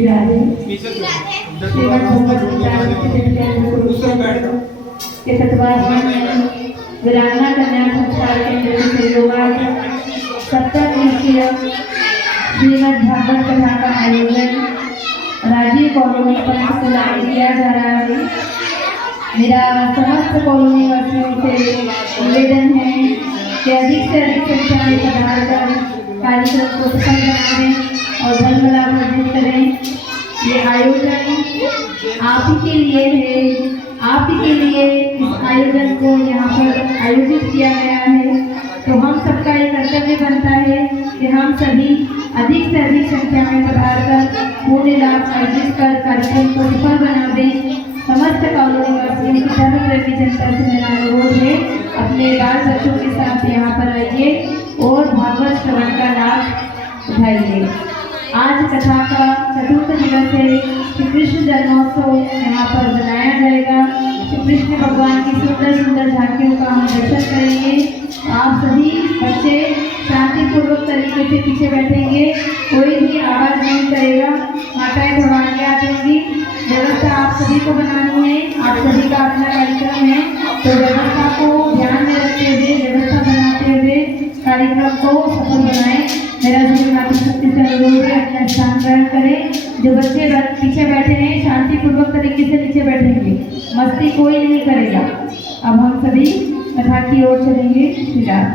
श्री राधे। श्रीमद् भगवद गीता के तत्वावधान में वीरांगना कन्या संस्कार केंद्र के सहयोगार्थ सप्तम दिवसीय श्रीमद् भागवत कथा का आयोजन राजीव कॉलोनी पंचकुला में किया जा रहा है। मेरा समस्त कॉलोनी वासियों से निवेदन है कि अधिक से अधिक संख्या में पधार कर कार्यक्रम को सफल बनाएं और धर्म लाभ अर्जित करें। ये आयोजन आप ही के लिए है, आप ही के लिए इस आयोजन को यहाँ पर आयोजित किया गया है। तो हम सबका ये कर्तव्य बनता है कि हम सभी अधिक से अधिक संख्या में पधार कर पूर्ण लाभ अर्जित कर कार्यक्रम को सफल बना दें। समस्त कॉलोनी वासियों की धर्म प्रेमी जनता से मेरा अनुरोध है, अपने बाल बच्चों के साथ यहाँ पर आइए और भागवत श्रवण का लाभ उठाइए। आज कथा का चतुर्थ दिवस है। श्री कृष्ण जन्मोत्सव यहाँ पर मनाया जाएगा। श्री कृष्ण भगवान की सुंदर सुंदर झांकियों का हम दर्शन करेंगे। आप सभी बच्चे शांतिपूर्वक तरीके से पीछे बैठेंगे, कोई भी आवाज़ नहीं करेगा। माताएं थोड़ा आगे आ जाएंगी। व्यवस्था आप सभी को बनानी है, आप सभी का अपना कार्यक्रम है, तो व्यवस्था को ध्यान में रखते हुए, व्यवस्था बनाते हुए कार्यक्रम को सफल बनाएं। मेरा सभी माता शक्ति से अनुरोध है, अपना स्थान ग्रहण करें। जो बच्चे पीछे बैठे हैं शांतिपूर्वक तरीके से नीचे बैठेंगे, मस्ती कोई नहीं करेगा। अब हम सभी कथा की ओर चलेंगे। श्री राम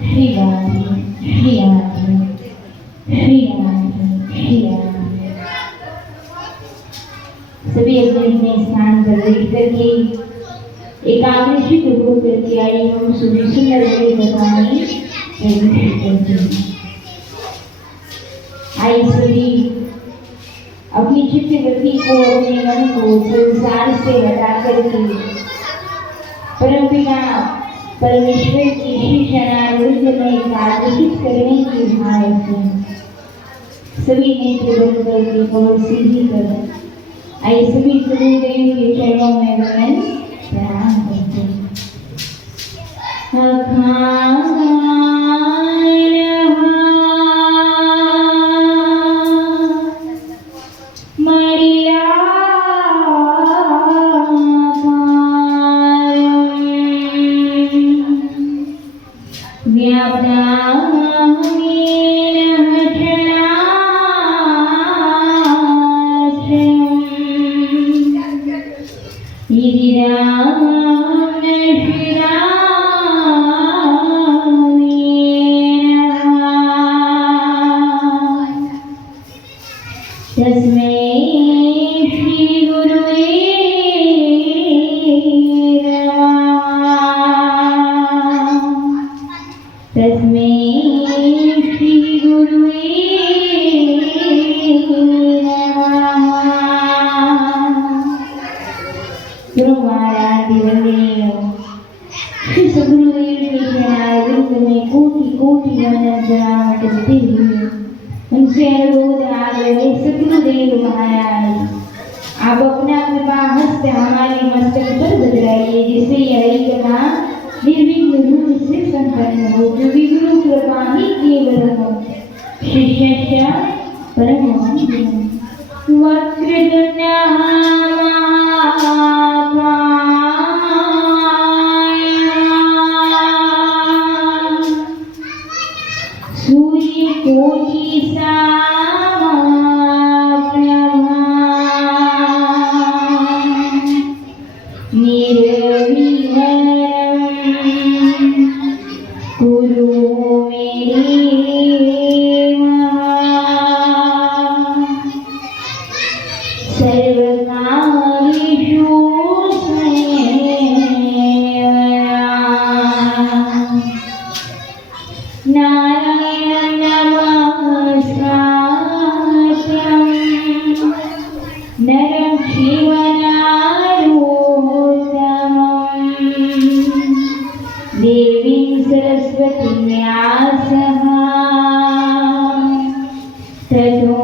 श्री राम श्री राम श्री राम श्री राम। सभी अपने अपने स्थान पर बैठ करके एकाग्रता पूर्वक करके आई हूँ सुंदर बताने आई। सभी अपनी चित्तवृत्ति को, अपने मन को संसार से हटा करके परमपिता परमेश्वर की श्री शरणागति में एकाग्रचित करने की भाव से सभी नेत्र बंद करके कमर सीधी कर आई। सभी गुरुदेव के चरणों में वंदन प्रणाम करते हैं। उनसे अनुरोध आग्रह सदगुरुदेव महाराज, आप अपना कृपा हस्त हमारे मस्तक पर बदलाइए, जिससे यह कथा निर्विघ्न रूप से संपन्न हो। जो विगुरु कृपा ही केवल हो, शिष्य परम वक्रतुंड सूर्य कोटि समप्रभा निर्विघ्नं कुरु मे सर्वकार्येषु देवीं सरस्वती व्यासः ततो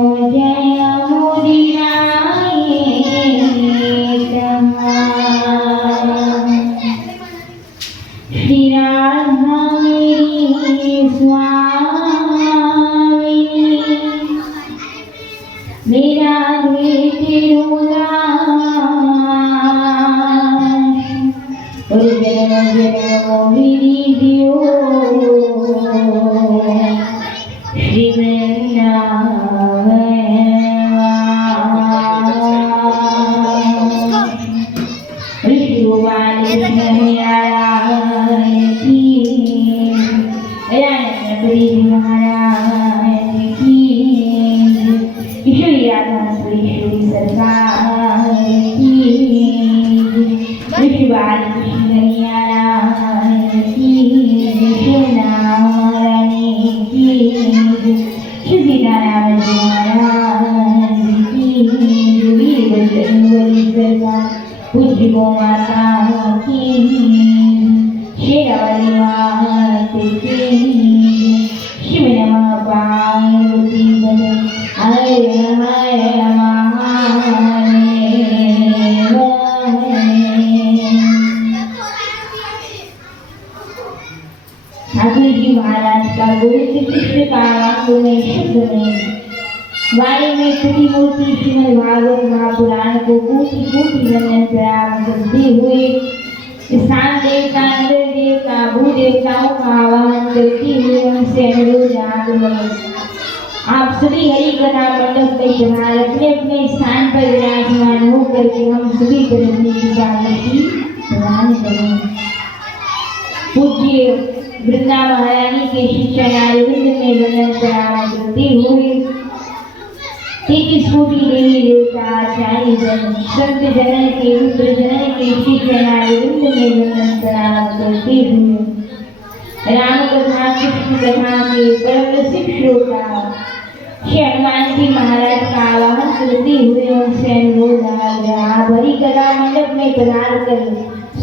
श्री राधा मेरी स्वामी और जन्म जन्म विधियो ठाकुर जी महाराज का गोविंद कृष्ण का वाक्यों में शब्द में वाणी में श्री मूर्ति श्रीमद् भागवत महापुराण को कोटि कोटि वंदन प्रणाम करते हुए स्थान देवता इंद्र देवता भू देवताओं का आवाहन करते हुए उनसे अनुरोध आगमन आप सभी हरि कथा मंडप में पधार अपने अपने स्थान पर विराजमान होकर के हम सभी करने की प्रार्थना प्रदान करें। पूज्य वृंदा महारानी के शिष्यानारिंद में वंदन प्रणाम करते हुए कोटि देवी देवता आचार्य जन संत जनन के रुद्र जनन के शिष्यानारिंद में वंदन प्रणाम करते हुए राम कथा कृष्ण कथा के परम रसिक श्रोता श्री हनुमान जी महाराज का आवाहन करते हुए उनसे अनुरोध आप हरि कथा मंडप में पधार कर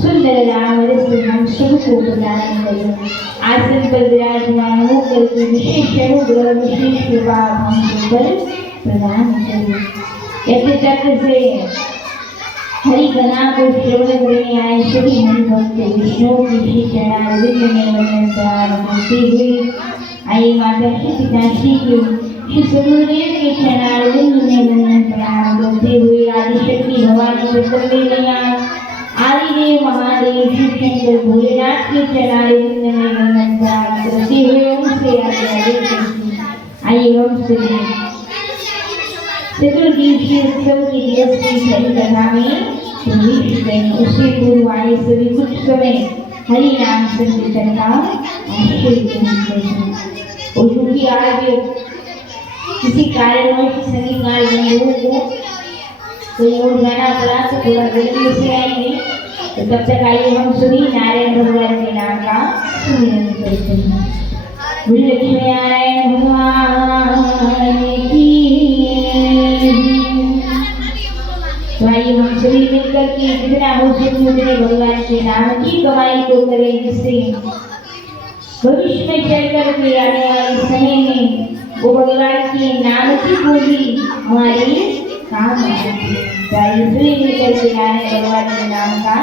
सुंदर राम रस हम सबको प्रदान करें। आसन पर विराजमान होकर के विशेष अनुग्रह विशेष कृपा हम पर प्रदान करें। ऐसे चक्र से हरि कथा को श्रवण करने आए सभी मन भक्त विष्णु की श्री चरणारविंद में वंदन प्रणाम करते हुए आइए माता श्री पिताश्री के श्री सगुरुदेव के चरणारविंद में वंदन प्रणाम करते हुए आदिशक्ति भवानी जगदम्बे मैया आदिदेव महादेव शिव शंकर भोलेनाथ के चरणारविंद में वंदन प्रणाम करते हुए उनसे आइए हम सभी चतुर्दिवसीय उत्सव के दिवस की हरि कथा में प्रवेश करें। उससे पूर्व आए सभी कुछ समय हरि नाम संकीर्तन का आश्रय करें। और क्योंकि आज किसी कारणवश संगीतकार बंधुओं को कोई और गाना पड़ा तो थोड़ा जल्दी से आएंगे, तो तब तक आइए हम सभी नारायण भगवान के नाम का सुमिरन करते हैं। लक्ष्मी नारायण भगवान की। तो आइए हम सभी मिलकर के जितना हो सके उतने भगवान के नाम की कमाई को करें, जिससे भविष्य में चलकर के आने वाले समय में वो भगवान के नाम की पूरी हमारी काम आए। मिलकर के आए भगवान के नाम का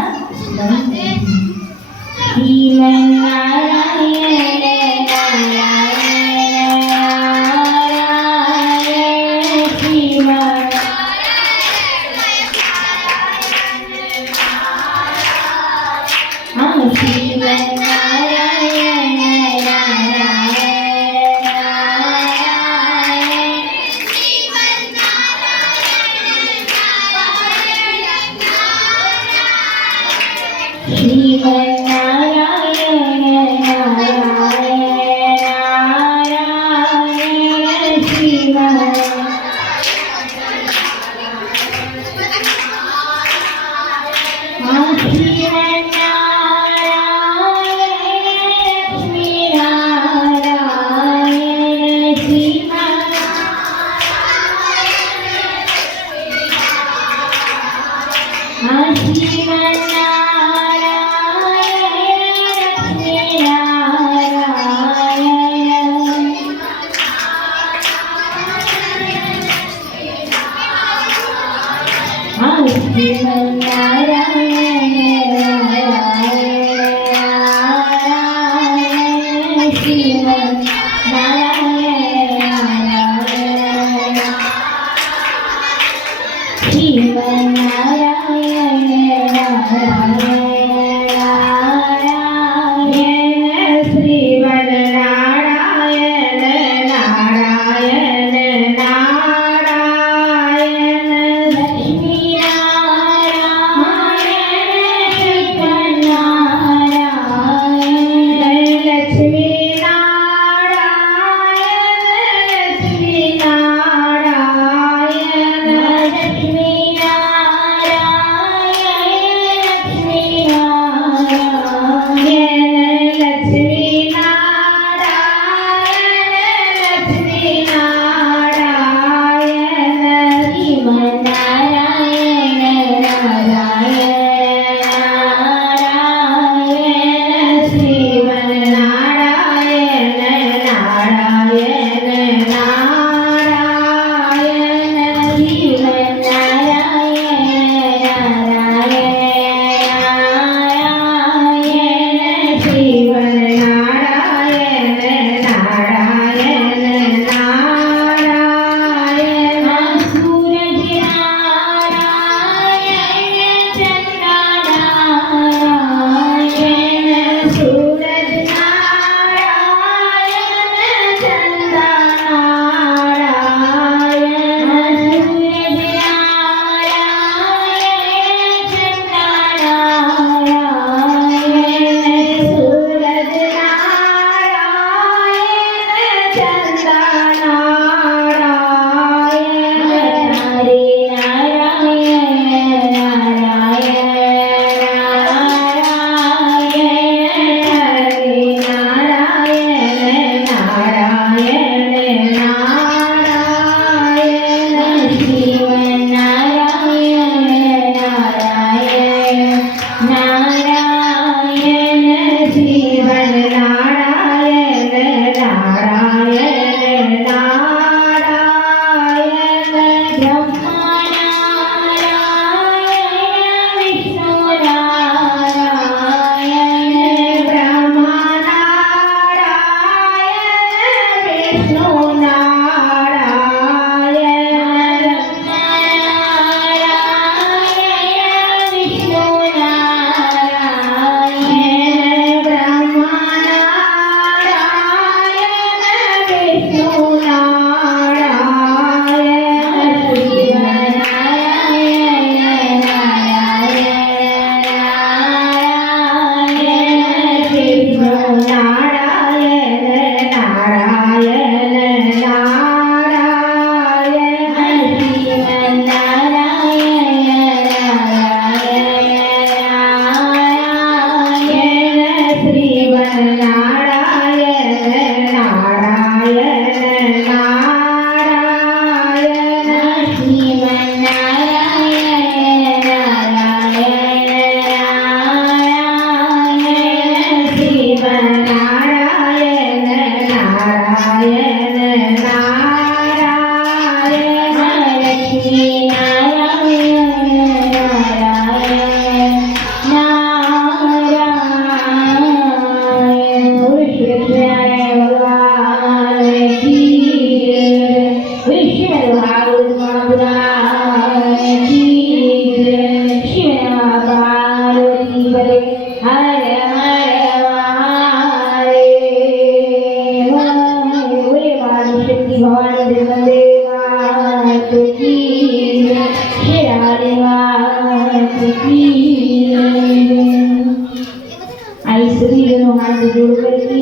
आई सभी जनों हाथ जोड़ करके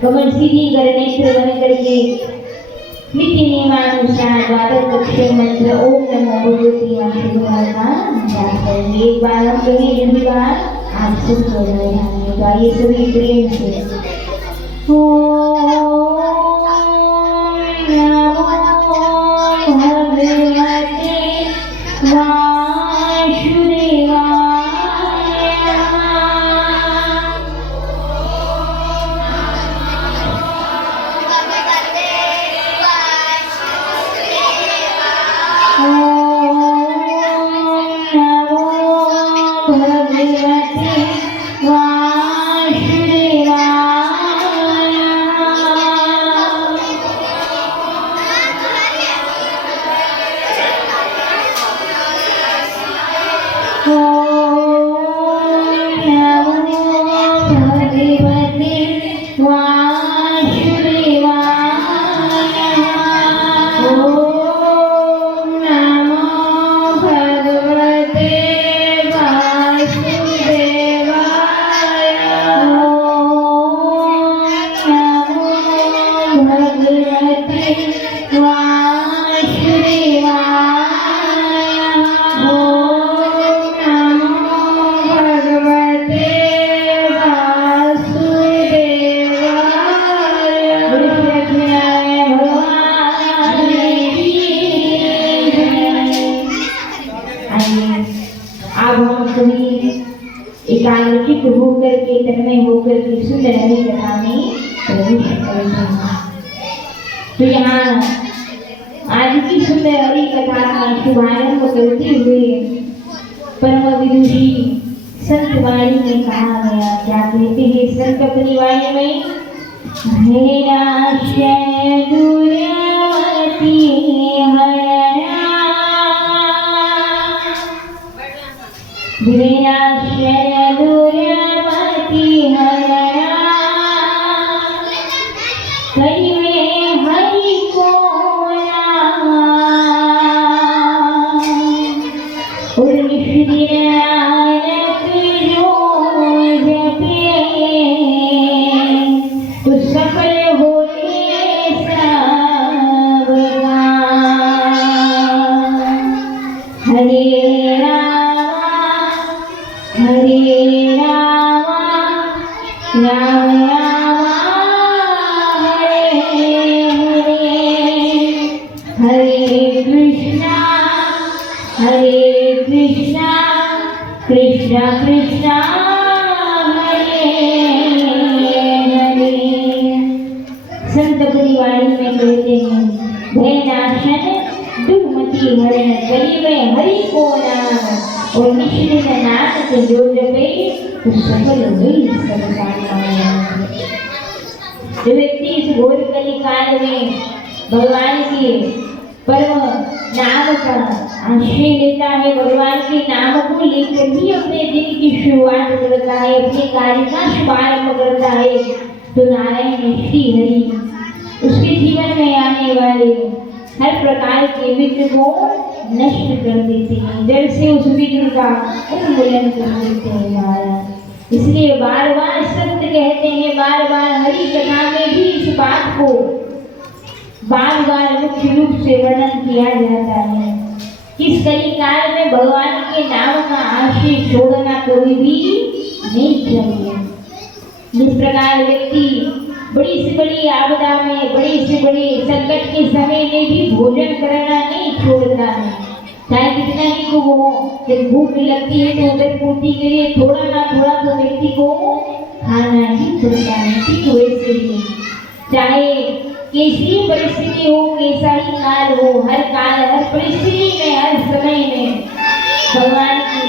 कमर सीधी कर नेत्र बंद करके नीति नियमानुसार द्वादश अक्षर मंत्र ओम नमो भगवते वासुदेवाय का जाप करेंगे। एक बार हम सभी दूसरी बार आप सब हो रहे हैं। तो आइए सभी प्रेम से ओम नमो भगवते एकाग्रचित होकर के तन्मय होकर के सुंदर हरि कथा में प्रवेश करेंगे। तो यहाँ आज की सुंदर हरि कथा का शुभारंभ करते हुए परम विदुषी संत वाणी में कहा गया, क्या कहते हैं संत अपनी वाणी में, हैराश्रय दुर्यवती विनाश्रय दुर्यवती हरणा करिवे हरि को तो सफल होते सब हरे हरे राम राम राम हरे हरे हरे कृष्णा कृष्णा कृष्णा हरे हरे। संत अपनी वाणी में कहते हैं, भयनाशन दुर्मति हरण करिवे हरि को नाम और निश्चित नाम के जो जपे तो सफल हुई सब कामनाएं। जो व्यक्ति इस घोर कली काल में भगवान के परम नाम का आश्रय लेता है, भगवान के नाम को लेकर ही अपने दिन की शुरुआत करता है, अपने कार्य का शुभारंभ करता है, तो नारायण श्री हरि उसके जीवन में आने वाले हर प्रकार के विघ्न को नष्ट कर देते हैं, जड़ से उस विघ्न का उन्मूलन कर देते हैं महाराज। इसलिए बार बार संत कहते हैं, बार बार हरि कथा में भी इस बात को बार बार मुख्य रूप से वर्णन किया जाता है। इस कली काल में भगवान के नाम का आश्रय छोड़ना कभी भी नहीं चाहिए। जिस प्रकार व्यक्ति बड़ी से बड़ी आपदा में, बड़ी से बड़ी संकट के समय में भी भोजन करना नहीं छोड़ता है, चाहे कितना ही को हो, जब भूख लगती है तो उधर पूर्ति के लिए थोड़ा ना थोड़ा तो व्यक्ति को खाना ही पड़ता है। ठीक वैसे ही चाहे कैसी परिस्थिति हो, कैसा ही काल हो, हर काल हर परिस्थिति में हर समय में भगवान के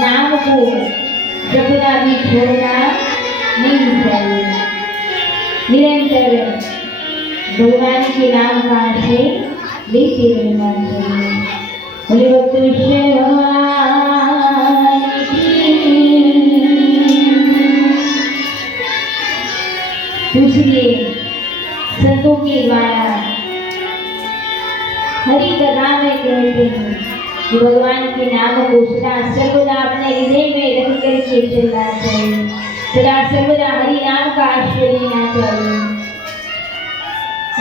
नाम को जपना भी छोड़ना नहीं चाहिए। निरंतर भगवान के नाम का आश्रय लेते रहना चाहिए। बोले भक्त भगवान की। इसलिए संतों के द्वारा हरि कथा में कहते हैं कि भगवान के नाम को सदा सर्वदा अपने हृदय में चलना चाहिए, सदा सर्वदा हरि नाम का आश्रय लेना चाहिए।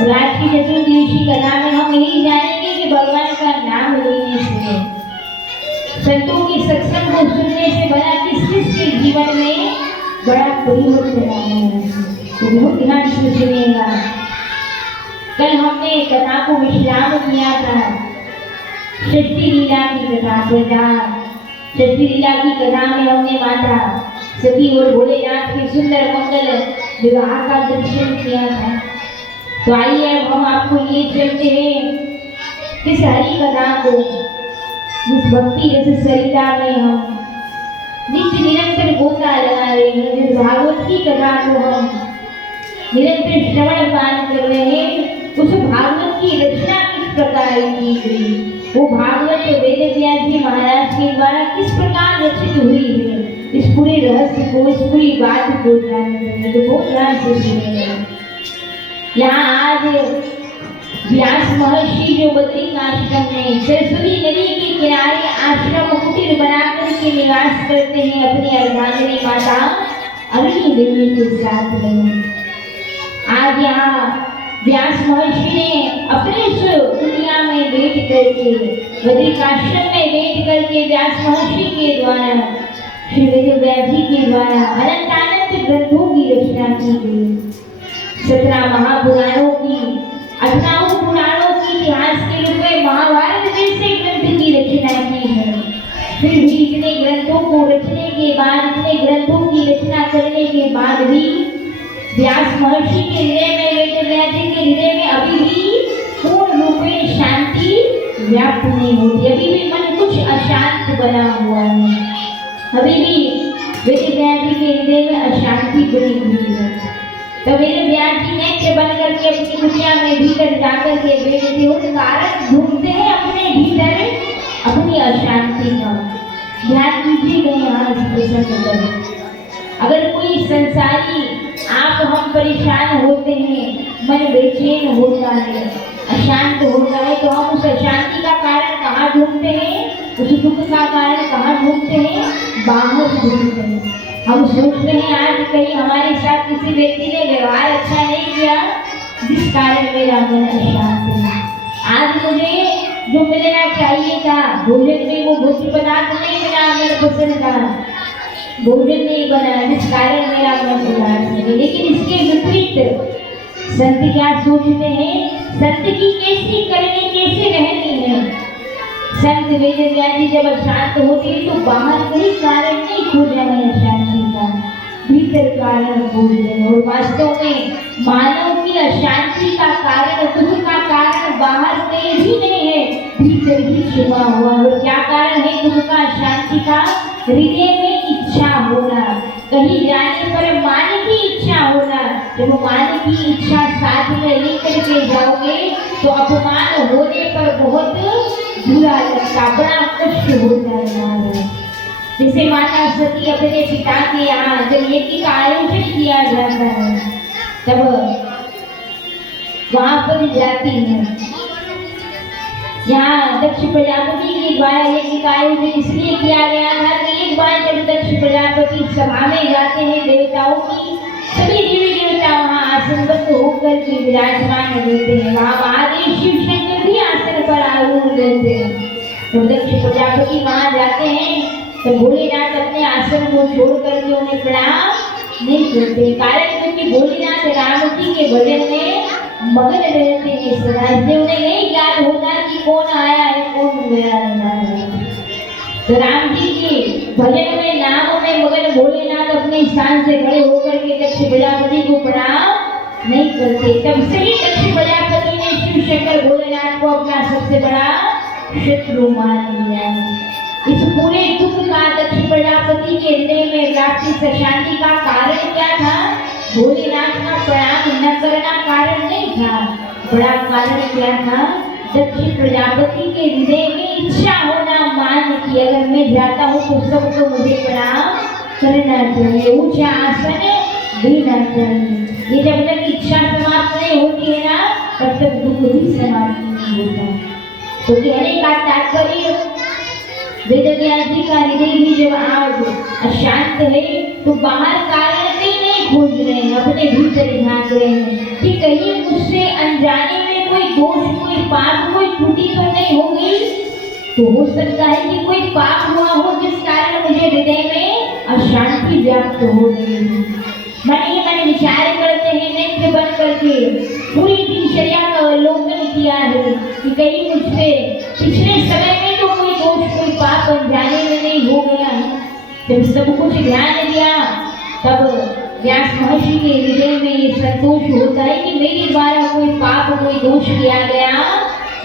रात की चतुर्दशी कथा में हम यही जानेंगे कि भगवान का नाम लेने से, संतों के सत्संग को सुनने से बड़ा किस किस के जीवन में बड़ा परिवर्तन आया है, तो बहुत ध्यान से सुनिएगा। कल हमने कथा को विश्राम किया था षष्ठी लीला की कथा पर। षष्ठी लीला की कथा में हमने माता सती और भोलेनाथ के सुंदर मंगल विवाह का दर्शन किया था। तो आइए अब हम आपको ये चलते हैं किस हरि कथा को, जिस भक्ति रस सरिता में हम नित्य निरंतर गोता लगा रहे हैं, जिस भागवत की कथा को हम निरंतर श्रवण पान कर रहे हैं, उस भागवत की रचना किस प्रकार की गई, वो भागवत वेद व्यास जी महाराज के द्वारा किस प्रकार रचित हुई है, इस पूरे रहस्य को, इस पूरी बात को जानने तो बहुत ध्यान से सुनिएगा। यहाँ आज व्यास महर्षि जो बद्रिकाश्रम में सरस्वती नदी के किनारे आश्रम कुटीर बनाकर के निवास करते हैं अपनी अर्धांगिनी माता अग्नि देवी के साथ में। आज यहाँ व्यास महर्षि ने अपने दुनिया में बैठ करके, बद्रिकाश्रम में बैठ करके व्यास महर्षि के द्वारा, श्री वेद व्यास जी के द्वारा अनंत ग्रंथों की रचना की गई। 17 महापुराणों की, 18 पुराणों की इतिहास के रूप में महाभारत जैसे ग्रंथ की रचना की है। फिर भी इतने ग्रंथों को रचने के बाद, इतने ग्रंथों की रचना करने के बाद भी व्यास महर्षि के हृदय में, वेद व्यास जी के हृदय में अभी भी पूर्ण रूप में शांति व्याप्त नहीं होती, अभी भी मन कुछ अशांत बना हुआ है, अभी भी वेद व्यास जी के हृदय में अशांति बनी हुई है। तो वेद व्यास जी नेत्र बन करके अपनी कुटिया में भीतर जाकर के बैठते हो, कारण ढूंढते हैं अपने भीतर अपनी अशांति का। ध्यान कीजिएगा यहाँ इस प्रसंग पर। अगर कोई संसारी आप हम परेशान होते हैं, मन बेचैन होता है, अशांत होता है, तो हम उस अशांति का कारण कहाँ ढूंढते हैं, उस दुख का कारण कहाँ ढूंढते हैं, बाहर ढूंढते हैं। हम सोचते हैं आज कहीं हमारे साथ किसी व्यक्ति ने व्यवहार अच्छा नहीं किया जिस कारण मेरा मन अशांत है। आज मुझे जो मिलना चाहिए था भोजन में, वो भोज्य पदार्थ नहीं मिला, मन पसंद का भोजन नहीं बना जिस कारण मेरा मन उदास है। लेकिन इसके विपरीत संत क्या सोचते हैं, संत की कैसी करनी, कैसे रहनी है। संत वेद व्यास जी जब अशांत होते हैं तो बाहर कहीं कारण नहीं खोजा है अशांति का, भीतर कारण खोज रहे। और वास्तव में मानव की अशांति का कारण, दुख का कारण बाहर कहीं भी नहीं है, भीतर ही छुपा हुआ। और क्या कारण है दुख का, अशांति का? हृदय में इच्छा होना, कहीं जाने पर मान की इच्छा होना। जब मान की इच्छा साथ में लेकर के जाओगे तो अपमान होने पर बहुत बुरा लगता, बड़ा कष्ट होता है। जैसे माता सती अपने पिता के यहाँ जब यज्ञ का आयोजन किया जाता है तब वहां पर जाती है। यहाँ दक्ष प्रजापति के द्वारा यज्ञ का आयोजन इसलिए किया गया था कि एक बार जब दक्ष प्रजापति सभा में जाते हैं देवताओं की, सभी देवी देवता वहाँ आसनबद्ध होकर के विराजमान रहते हैं। वहाँ महादेव शिव शंकर भी आसन पर आरूढ़ रहते हैं। तो दक्ष प्रजापति वहाँ जाते हैं तो भोलेनाथ अपने आसन को छोड़ करके उन्हें प्रणाम नहीं करते, कारण क्योंकि भोलेनाथ राम जी के भजन में मगन रहते हैं सदा, इसलिए उन्हें नहीं याद होता कि कौन आया है कौन गया है। तो राम जी के भजन में, नाम में मगन भोलेनाथ अपने स्थान से खड़े होकर के दक्ष प्रजापति को प्रणाम नहीं करते। तब से ही दक्ष प्रजापति ने शिव शंकर भोलेनाथ को अपना सबसे बड़ा शत्रु मान लिया। इस पूरे दुख का दक्ष प्रजापति के हृदय में व्याप्ति अशांति का कारण क्या था? भोलेनाथ का प्रणाम न करना कारण नहीं था, बड़ा कारण क्या था? दक्ष प्रजापति के हृदय में इच्छा होना, मान की अगर मैं जाता हूँ तो सबको मुझे प्रणाम करना चाहिए, ऊंचा आसन देना चाहिए। ये जब तक इच्छा समाप्त नहीं होती है ना तब तक दुख भी समाप्त नहीं होता। तो कहने का तात्पर्य वेद व्यास जी का हृदय भी जब आज अशांत शांत है तो बाहर कारण भी नहीं खोज रहे हैं, अपने भीतर झांक रहे हैं कि कहीं मुझसे अनजाने में कोई दोष, कोई पाप, कोई त्रुटि तो नहीं हो गई। तो हो सकता है कि कोई पाप हुआ हो जिस कारण मुझे हृदय में अशांति व्याप्त हो गई। मन ही मन विचार करते हैं, नेत्र बंद करके पूरी दिनचर्या का अवलोकन किया है कि कहीं मुझसे पिछले समय में तो कोई दोष, कोई पाप अनजाने में नहीं हो गया। जब सब कुछ ध्यान दिया तब व्यास महर्षि के हृदय में ये संतोष होता है कि मेरे द्वारा कोई पाप, कोई दोष किया गया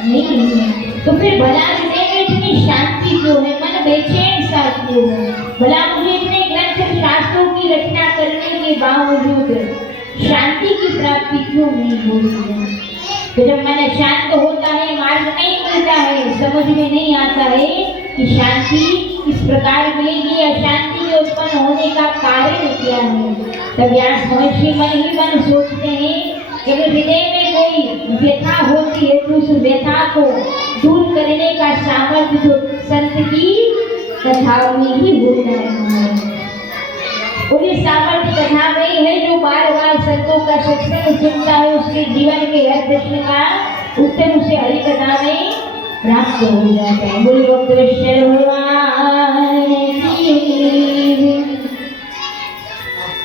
नहीं है। तो फिर भला हृदय में इतनी शांति क्यों है, मन बेचैन सा क्यों है? भला मुझे इतने ग्रंथ शास्त्रों की रचना करने के बावजूद शांति की प्राप्ति क्यों नहीं हो रही है? तो जब मन शांत होता है, मार्ग नहीं मिलता है, समझ में नहीं आता है कि शांति किस प्रकार मिलेगी, अशांति के उत्पन्न होने का कारण क्या है। तब व्यास महर्षि मन ही मन सोचते हैं कि अगर हृदय में कोई व्यथा होती है तो उस व्यथा को दूर करने का सामर्थ्य तो संत की कथाओं में ही होता है। और ये सामर्थ्य कथा में ही है जो बार बार संतों का सत्संग सुनता है, उसके जीवन के हर प्रश्न का उत्तर उसे हरि कथा में प्राप्त हो जाता है। बोल भक्तेश्वर भगवान की।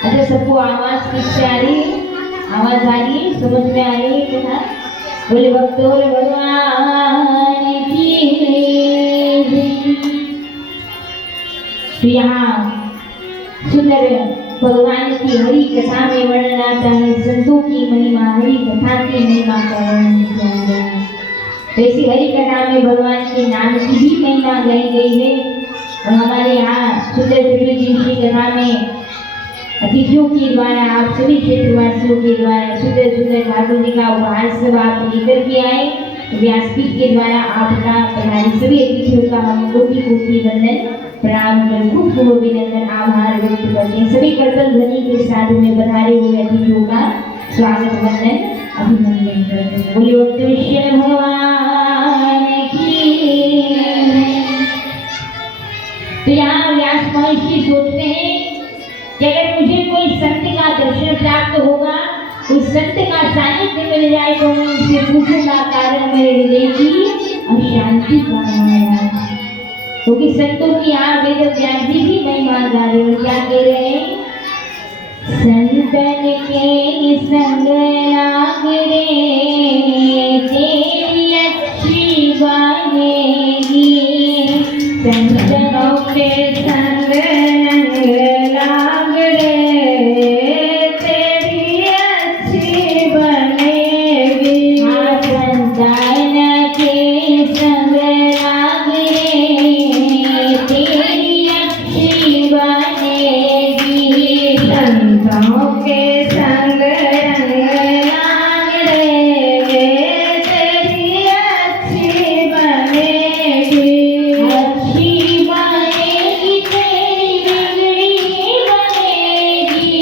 अच्छा, सबको आवाज किससे आ रही? आवाज आ रही, समझ में आ रही है कथा? बोले भक्तों भगवान की। तो यहाँ सुंदर भगवान की हरि कथा में वर्णन आता है, संतों की महिमा, हरि कथा की महिमा का वर्णन किया गया है। तो इसी हरि कथा में भगवान के नाम की भी महिमा गाई गई है। और हमारे यहाँ सुंदर त्रिवेदी जी की कथा में अतिथियों के द्वारा, आप सभी क्षेत्रवासियों के द्वारा सुंदर सुंदर ठाकुर जी का उपहार सब आप लेकर के आए। व्यासपीठ के द्वारा आपका पधारी सभी अतिथियों का हम कोटि कोटि वंदन प्रणाम कर खूब खूब अभिनंदन आभार व्यक्त करते हैं। सभी कीर्तन ध्वनि के साथ में पधारे हुए अतिथियों का स्वागत वंदन अभिनंदन करते हैं। बोलिए भक्तेश्वर भगवान की। तो यहाँ व्यास महर्षि सोचते हैं कि अगर मुझे कोई संत का दर्शन प्राप्त होगा, उस संत का सानिध्य मिल जाए तो मैं उनसे पूछूंगा कारण मेरे हृदय की अशांति कहाँ है। क्योंकि संतों की यहाँ वेद व्यास जी भी महिमा गा रहे हैं। क्या कह रहे हैं? संतन के संग लाग रे तेरी अच्छी बनेगी, संतों के संग लाग रे तेरी अच्छी बनेगी। हाँ, संतान के संग लाग रे तेरी अच्छी बनेगी, संतों के संग लाग रे तेरी अच्छी बनेगी। अच्छी बनेगी तेरी बिगड़ी बनेगी,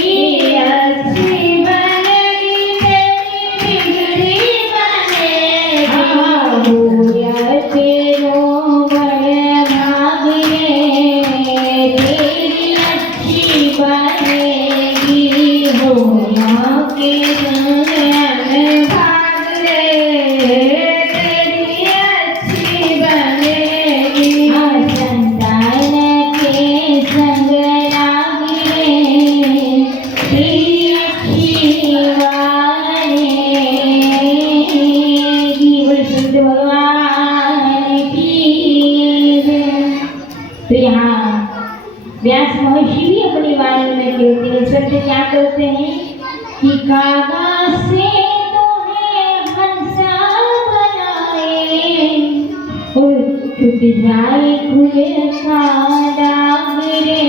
अच्छी बनेगी तेरी बिगड़ी बनेगी। हाँ, भूया तेरो बड़े भाग रे तेरी अच्छी बनेगी। भूया के संग भाग रे तेरी अच्छी बनेगी। हाँ, संतान के संग लाग रे तेरी अच्छी बनेगी। बोल संत भगवान की। तो यहाँ व्यास महर्षि भी अपनी वाणी में कहते हैं, संत क्या करते हैं कि कागा से तो है हंसा बनाए और छूट जाए खुले का दाग रे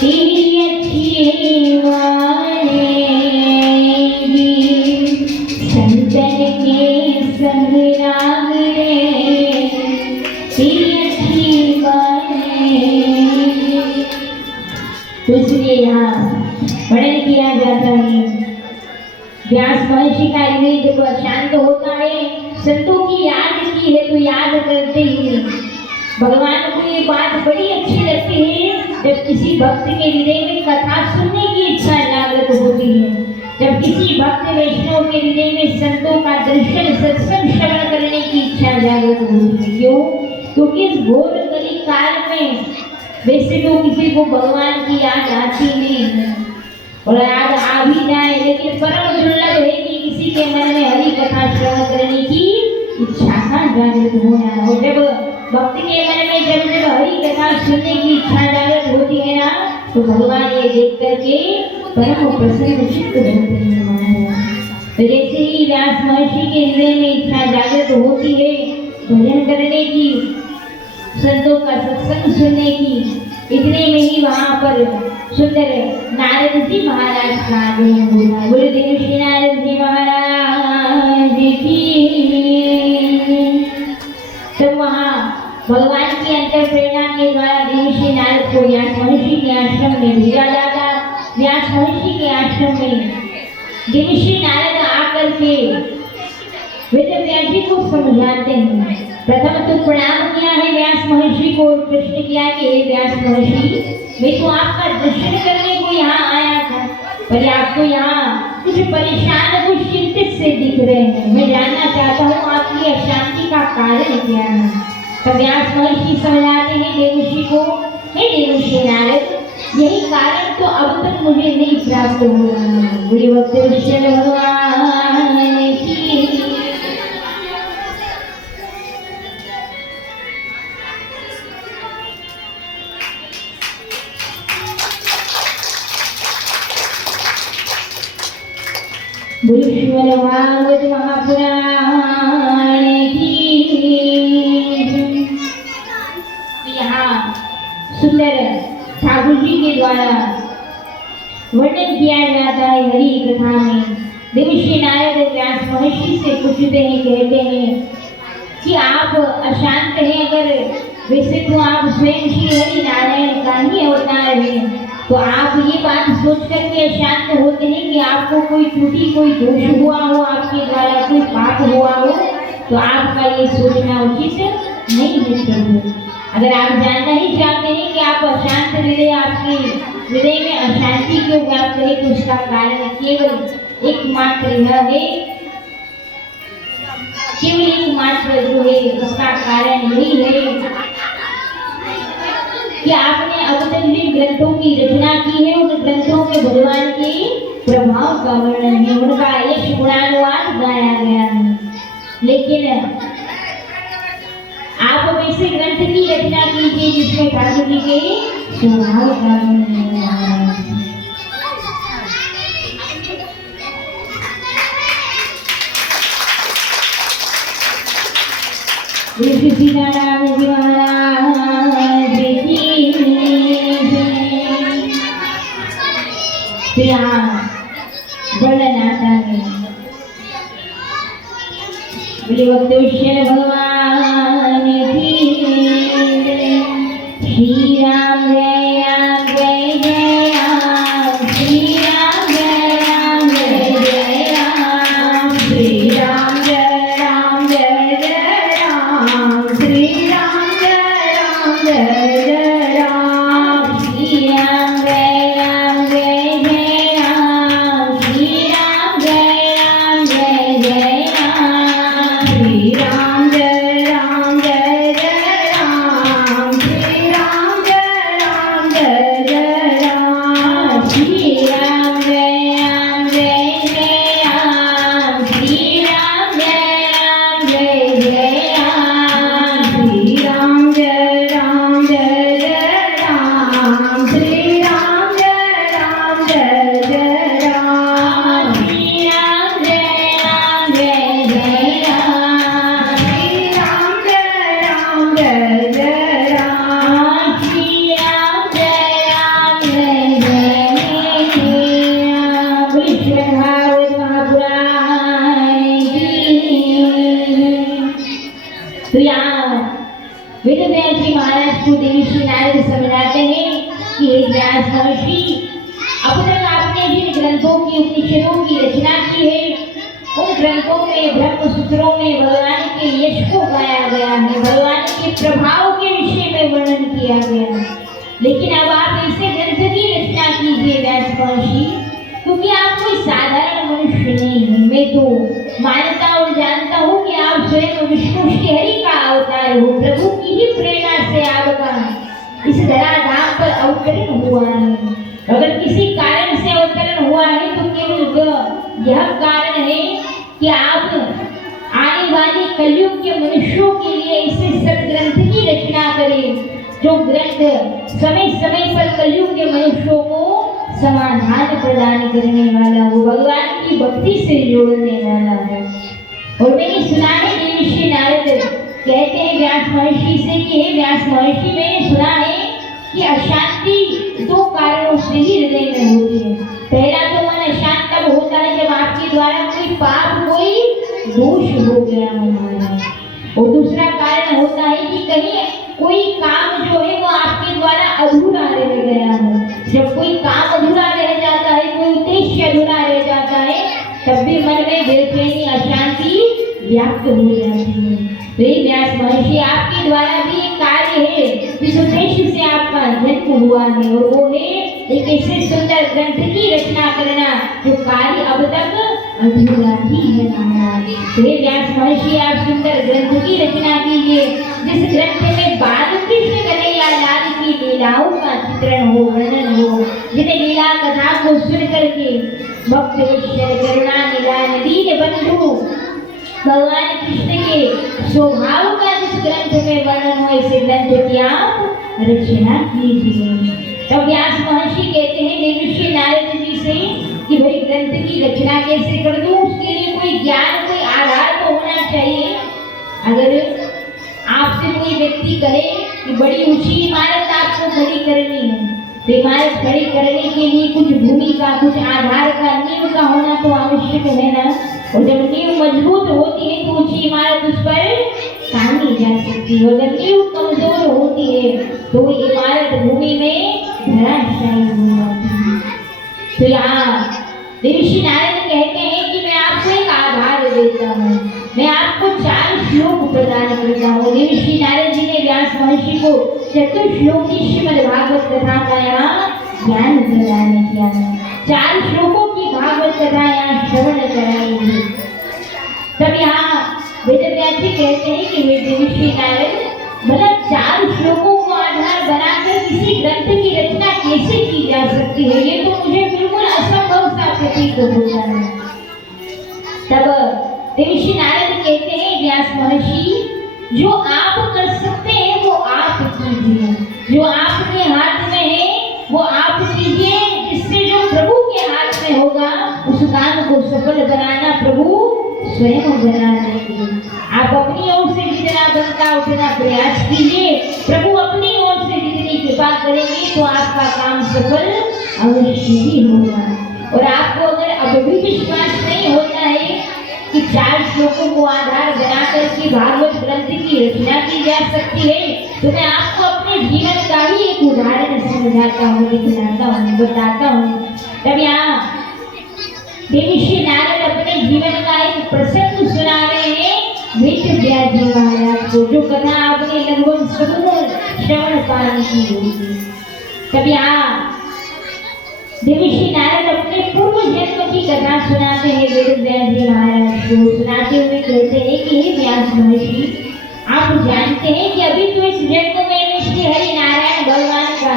तेरी अच्छी बनेगी। संतन के संग लाग रे तेरी अच्छी बनेगी। तो इसलिए यहाँ वर्णन किया जाता है, व्यास महर्षि का हृदय जब अशांत होता है, संतों की याद की है तो याद करते ही भगवान को ये बात बड़ी अच्छी लगती है किसी भक्त के हृदय में कथा सुनने की इच्छा जागृत होती है, जब किसी भक्त वैष्णव के हृदय में संतों का दर्शन सत्संग श्रवण करने की इच्छा जागृत होती है। क्यों? क्योंकि इस घोर कली काल में वैसे तो किसी को भगवान की याद आती नहीं है और याद आ भी जाए, लेकिन परम दुर्लभ है कि किसी के मन में हरि कथा श्रवण करने की इच्छा का जागृत होना। और जब भक्त के मन में जब हरि कथा सुनने की इच्छा जागृत होती है ना, तो भगवान ये देख करके परम प्रसन्न चित्त होते हैं। तो जैसे ही व्यास महर्षि के हृदय में इच्छा जागृत होती है भजन करने की, संतों का सत्संग सुनने की, इतने में ही वहाँ पर सुंदर नारद जी महाराज का आगमन हुआ। गुरुदेव श्री नारद जी महाराज की। तो वहाँ भगवान की अंतर प्रेरणा के द्वारा देवर्षि नारद को व्यास महर्षि के आश्रम में भेजा जाता। व्यास महर्षि के आश्रम में देवर्षि नारद आकर के वेदव्यास जी को समझाते हैं। प्रथम तो प्रणाम किया है व्यास महर्षि को, प्रश्न किया कि हे व्यास महर्षि, मैं तो आपका दर्शन करने को यहाँ आया था, पर आप तो यहाँ कुछ परेशान कुछ चिंतित से दिख रहे हैं। मैं जानना चाहता हूँ आपकी अशांति का कारण क्या है। तो व्यास महर्षि समझाते हैं देवर्षि को, हे देवर्षि नारद, यही कारण तो अब तक मुझे नहीं प्राप्त हुआ। बोले भगवान की। श्रीमद् भागवत महापुराण की। यहाँ सुंदर ठाकुर जी के द्वारा वर्णन किया जाता है हरि कथा में। देवर्षि नारद व्यास महर्षि से पूछते हैं, कहते हैं कि आप अशांत हैं, अगर वैसे तो आप स्वयं श्री हरि नारायण का ही अवतार हैं, तो आप ये बात सोच करके अशांत होते हैं कि आपको कोई त्रुटि कोई दोष हुआ हो, आपके द्वारा कोई पाप हुआ हो, तो आपका ये सोचना उचित नहीं है प्रभु। अगर आप जानना ही चाहते हैं कि आप अशांत हृदय, आपके हृदय में अशांति क्यों व्याप्त है, तो उसका कारण केवल एकमात्र यह है, केवल एकमात्र जो है उसका कारण यही है कि आपने अब तक जिन ग्रंथों की रचना की है, उन ग्रंथों के भगवान के प्रभाव का वर्णन है, उनका यश गुणानुवाद गाया गया है। लेकिन आप वैसे ग्रंथ की रचना कीजिए जिसमें ठाकुर जी के स्वभाव का वर्णन है। सीताराम जी महाराज की। तो यहाँ वर्णन आता है, बोले भक्तेश्वर भगवान की। श्री राम जय राम जय जय राम, श्री राम जय राम जय जय राम, श्री राम जय राम जय जय राम, श्री राम जय राम जय जय राम, श्री राम जय राम जय जय राम, श्री राम जय राम जय जय राम, श्री राम जय राम जय जय राम, श्री राम जय राम जय जय राम, श्री राम जय राम जय जय राम, श्री राम जय राम जय जय राम, श्री राम जय राम जय जय राम, श्री राम जय राम जय जय राम, श्री राम जय राम जय जय राम, श्री राम जय राम जय जय राम, श्री राम जय राम जय जय राम। विश्व भागवत महापुराण की। तो यहाँ वेदव्यास जी महाराज को देवर्षि नारद समझाते हैं कि हे व्यास महर्षि, अब तक आपने जिन ग्रंथों की उपनिषदों की रचना की है, उन ग्रंथों में ब्रह्म सूत्रों में भगवान के यश को गाया गया है, भगवान के प्रभाव के विषय में वर्णन किया गया है। लेकिन अब आप ऐसे ग्रंथ की रचना कीजिए व्यास महर्षि, क्योंकि आप कोई साधारण मनुष्य नहीं है। मैं तो मानता और जानता हूँ कि आप स्वयं विष्णु श्रीहरि का अवतार हो। प्रभु की ही प्रेरणा से आपका इस धराधाम पर अवतरण हुआ है। अगर किसी कारण से अवतरण हुआ है तो केवल यह कारण है कि आप आने वाले कलयुग के मनुष्यों के लिए ऐसे सदग्रंथ की रचना करें, जो ग्रंथ समय समय पर कलयुग के मनुष्यों को समाधान प्रदान करने वाला हो, भगवान की भक्ति से जोड़ने वाला है। और मैंने सुना है देवर्षि नारद कहते हैं व्यास महर्षि से कि हे व्यास महर्षि, मैंने सुना है कि अशांति दो कारणों से ही हृदय में होती है। पहला तो मन अशांत तब होता है जब आपके द्वारा कोई पाप, कोई दोष हो गया हमारा। और दूसरा कारण होता है कि कहीं कोई काम जो है वो आपके द्वारा अधूरा रह गया है। जब कोई काम अधूरा रह जाता है, कोई उद्देश्य अधूरा रह जाता है, तब भी मन में बेचैनी, अशांति व्याप्त हो जाती है। तो ये व्यास महर्षि आपके द्वारा भी एक कार्य है जिस उद्देश्य से आपका जन्म हुआ है, और वो है एक ऐसे सुंदर ग्रंथ की रचना करना जो कार्य अब तक अधूरा ही है महाराज। तो हे व्यास महर्षि, आप सुंदर ग्रंथ की रचना कीजिए जिस ग्रंथ में बाल कृष्ण कन्हैया लाल की लीलाओं का चित्रण हो, वर्णन हो, जिन्हें लीला कथा को सुन करके भक्त करुणा निधान दीन बंधु भगवान कृष्ण के स्वभाव का जिस ग्रंथ में वर्णन हो, ऐसे ग्रंथ की आप रचना कीजिए। तो व्यास महर्षि कहते हैं देवर्षि नारद जी से कि भाई ग्रंथ की रचना कैसे कर दूं, उसके लिए कोई ज्ञान, कोई आधार तो होना चाहिए। अगर आपसे कोई व्यक्ति कहे कि बड़ी ऊंची इमारत आपको खड़ी करनी है, तो इमारत खड़ी करने के लिए कुछ भूमि का, कुछ आधार का, नींव का होना तो आवश्यक है ना। और जब नींव मजबूत होती है तो ऊंची इमारत उस पर तानी जा सकती है। अगर नींव कमजोर होती है तो इमारत भूमि में धराशायी हो जाती है। तो यहाँ देवर्षि नारद कहते हैं कि मैं आपको एक आधार देता हूँ, मैं आपको 4 श्लोक प्रदान करता हूँ। देवर्षि नारद जी ने व्यास महर्षि को चतुर्श्लोक की श्रीमद् भागवत कथा का यहाँ ज्ञान प्रदान किया है। 4 श्लोकों की भागवत कथा यहाँ श्रवण कराएंगे। तब यहाँ वेदव्यास जी कहते हैं कि वे देवर्षि नारद, भला 4 श्लोकों को आधार बनाकर किसी ग्रंथ की रचना कैसे की जा सकती है, ये तो मुझे बिल्कुल असंभव सा प्रतीत होता है। तब देवर्षि नारद कहते हैं व्यास महर्षि, जो आप कर सकते हैं वो आप कीजिए, जो आपके हाथ में है वो आप कीजिए, जिससे जो प्रभु के हाथ में होगा उस काम को सफल बनाना प्रभु स्वयं बना देंगे। आप अपनी ओर से जितना बनता उतना प्रयास कीजिए, प्रभु अपनी ओर से जितनी कृपा करेंगे तो आपका काम सफल अवश्य ही होगा। और आपको अगर अब भी विश्वास नहीं होता है कि 4 श्लोकों को आधार बनाकर के भागवत ग्रंथ की रचना की जा सकती है, तो मैं आपको अपने जीवन का ही एक उदाहरण समझाता हूँ, दिखलाता हूँ, बताता हूँ। तब यहाँ देवर्षि नारद अपने जीवन का एक प्रसंग सुना रहे हैं वेदव्यास जी महाराज को, जो कथा आपने लगभग सबने श्रवण पान की होगी। तब यहाँ देवर्षि नारद अपने पूर्व जन्म की कथा सुनाते हैं वेदव्यास जी महाराज को। सुनाते हुए कहते हैं कि हे व्यास महर्षि, आप जानते हैं कि अभी तो इस जन्म में मैं श्री हरि नारायण भगवान का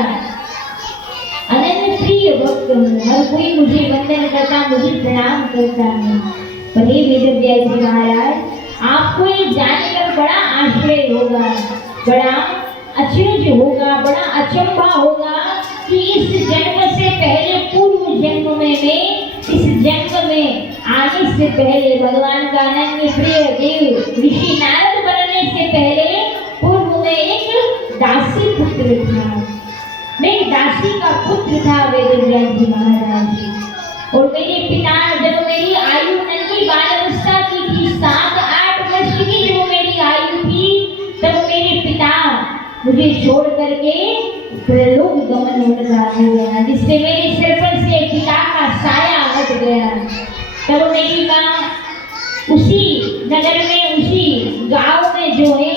अनन्य प्रिय भक्त हूँ। हर कोई मुझे वंदन करता, मुझे प्रणाम करता है। पर हे वेदव्यास जी महाराज, आपको ये जानकर बड़ा आश्चर्य होगा, बड़ा अचरज होगा, बड़ा अचंभा होगा कि इस जन्म से पहले पूर्व जन्म में मैं इस जन्म में आने से पहले भगवान का अनन्य प्रिय देव ऋषि नारद बनने से पहले पूर्व में एक दासी पुत्र था। मैं एक दासी का पुत्र था वेदव्यास जी महाराज जी। और मेरे पिता, जब मेरी आयु नन्ही बाल अवस्था की थी, 7-8 वर्ष की जब मेरी आयु थी, तब मेरे पिता मुझे छोड़ करके प्रलोक गमन उनका हो गया, जिससे मेरे सिर पर से पिता का साया हट गया। तब मेरी माँ उसी नगर में, उसी गांव में जो है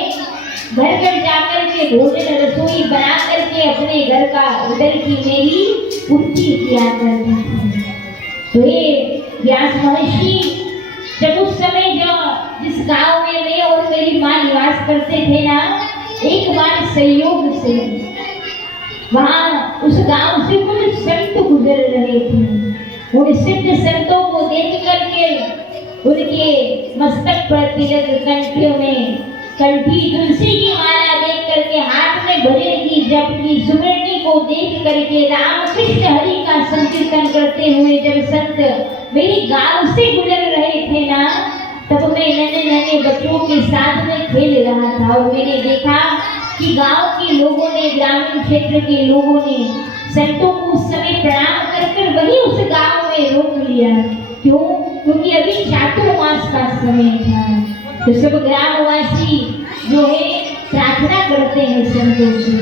घर घर जाकर के भोजन रसोई बना करके अपने घर का उदर की मेरी पूर्ति किया करते थे। तो ये व्यास महर्षि जब उस समय जो जिस गांव में मैं और मेरी माँ निवास करते थे ना, एक बार संयोग से वहाँ उस गांव से कुछ संत गुजर रहे थे। उन सिद्ध संतों को देख करके उनके मस्तक पर तिलक, कंठियों में कंठी तुलसी की माला देख करके, हाथ में भजन की जप की सुमिरनी को देख करके, राम कृष्ण हरि का संकीर्तन करते हुए जब संत मेरी गांव से गुजर रहे थे ना, तब मैं नन्हे नन्हे बच्चों के साथ में खेल रहा था और मैंने देखा कि गांव के लोगों ने, ग्रामीण क्षेत्र के लोगों ने संतों को उस समय प्रणाम कर वही उस गांव में रोक लिया। क्यों? क्योंकि अभी चातुर्मास का समय था। तो सब ग्रामवासी जो है प्रार्थना करते हैं संतों से,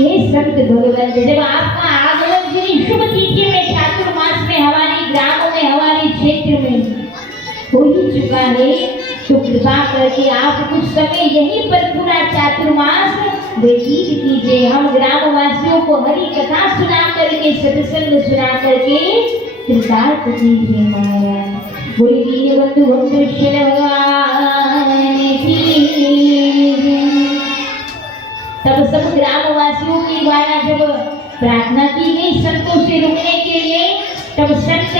ये संत भगवान जब आपका आगमन श्री शुभ तिथि में चातुर्मास में हमारे ग्राम में, हमारे क्षेत्र में हो ही चुका है, तो कृपा करके आप कुछ समय यहीं पर पूरा चातुर्मास व्यतीत कीजिए। हम ग्रामवासियों को हरि कथा सुना करके, सत्संग सुना करके कृतार्थ कीजिए महाराज। बोलिए दीनबंधु भक्तवत्सल भगवान की। तब सब ग्रामवासियों के द्वारा जब प्रार्थना की गई संतों से रुकने के लिए, तब संत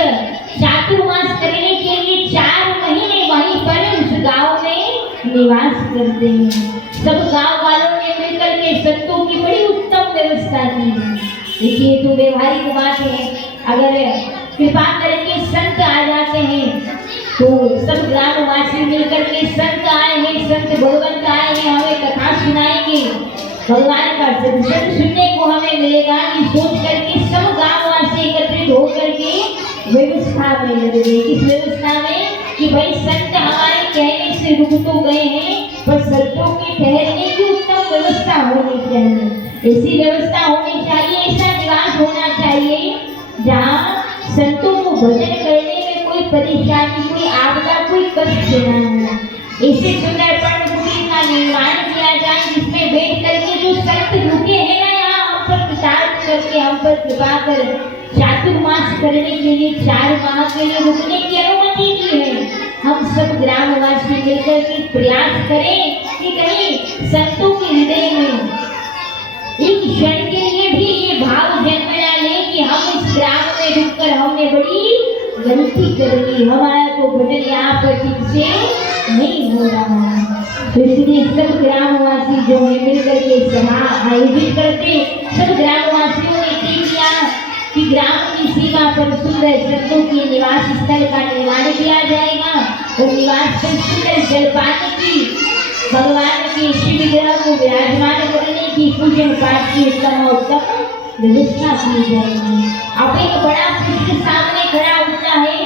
चातुर्मास करने के लिए 4 महीने वहीं पर उस गांव में निवास करते हैं। सब गांव वालों ने मिलकर के संतों की बड़ी उत्तम व्यवस्था की। देखिए तो व्यवहारिक बात है, अगर कृपा करके संत आ जाते हैं तो सब ग्रामवासी मिलकर के, संत आए हैं, संत भगवंत आए हैं, हमें कथा सुनाएंगे, भगवान का सत्संग सुनने को हमें मिलेगा, ये सोच करके सब गांववासी एकत्रित होकर के व्यवस्था में लग गए। किस व्यवस्था में? कि भाई संत हमारे कहने से रुक तो गए हैं, पर संतों के ठहरने की उत्तम व्यवस्था होनी चाहिए। ऐसी व्यवस्था होनी चाहिए, ऐसा निवास होना चाहिए जहाँ संतों को भजन करने में कोई परेशानी, कोई आपदा, कोई कष्ट न हो। ऐसे सुंदर पर्णकुटी का निर्माण किया जाए जिसमें बैठ करके जो संत रुके हैं ना, यहाँ हम पर कृतार्थ करके, हम पर कृपा कर चातुर्मास करने के लिए 4 माह के लिए रुकने की अनुमति दी है। हम सब ग्रामवासी मिलकर के प्रयास करें कि कहीं संतों के हृदय में एक क्षण के लिए भी ये भाव जन्म ना ले कि हम इस ग्राम में रुककर हमने बड़ी गलती कर ली, हमारा तो भजन यहाँ पर ठीक से नहीं हो रहा। तो इसलिए सब ग्रामवासी जो है मिलकर के सभा आयोजित करते, सब ग्रामवासियों ने तय किया कि ग्राम की सीमा पर सुंदर संतों के निवास स्थल का निर्माण किया जाएगा और निवास पर सुंदर जलपान की, भगवान के शिव विग्रह को विराजमान करने की, पूजन पाठ की उत्तम व्यवस्था की जाएगी। अब एक बड़ा प्रश्न सामने खड़ा होता है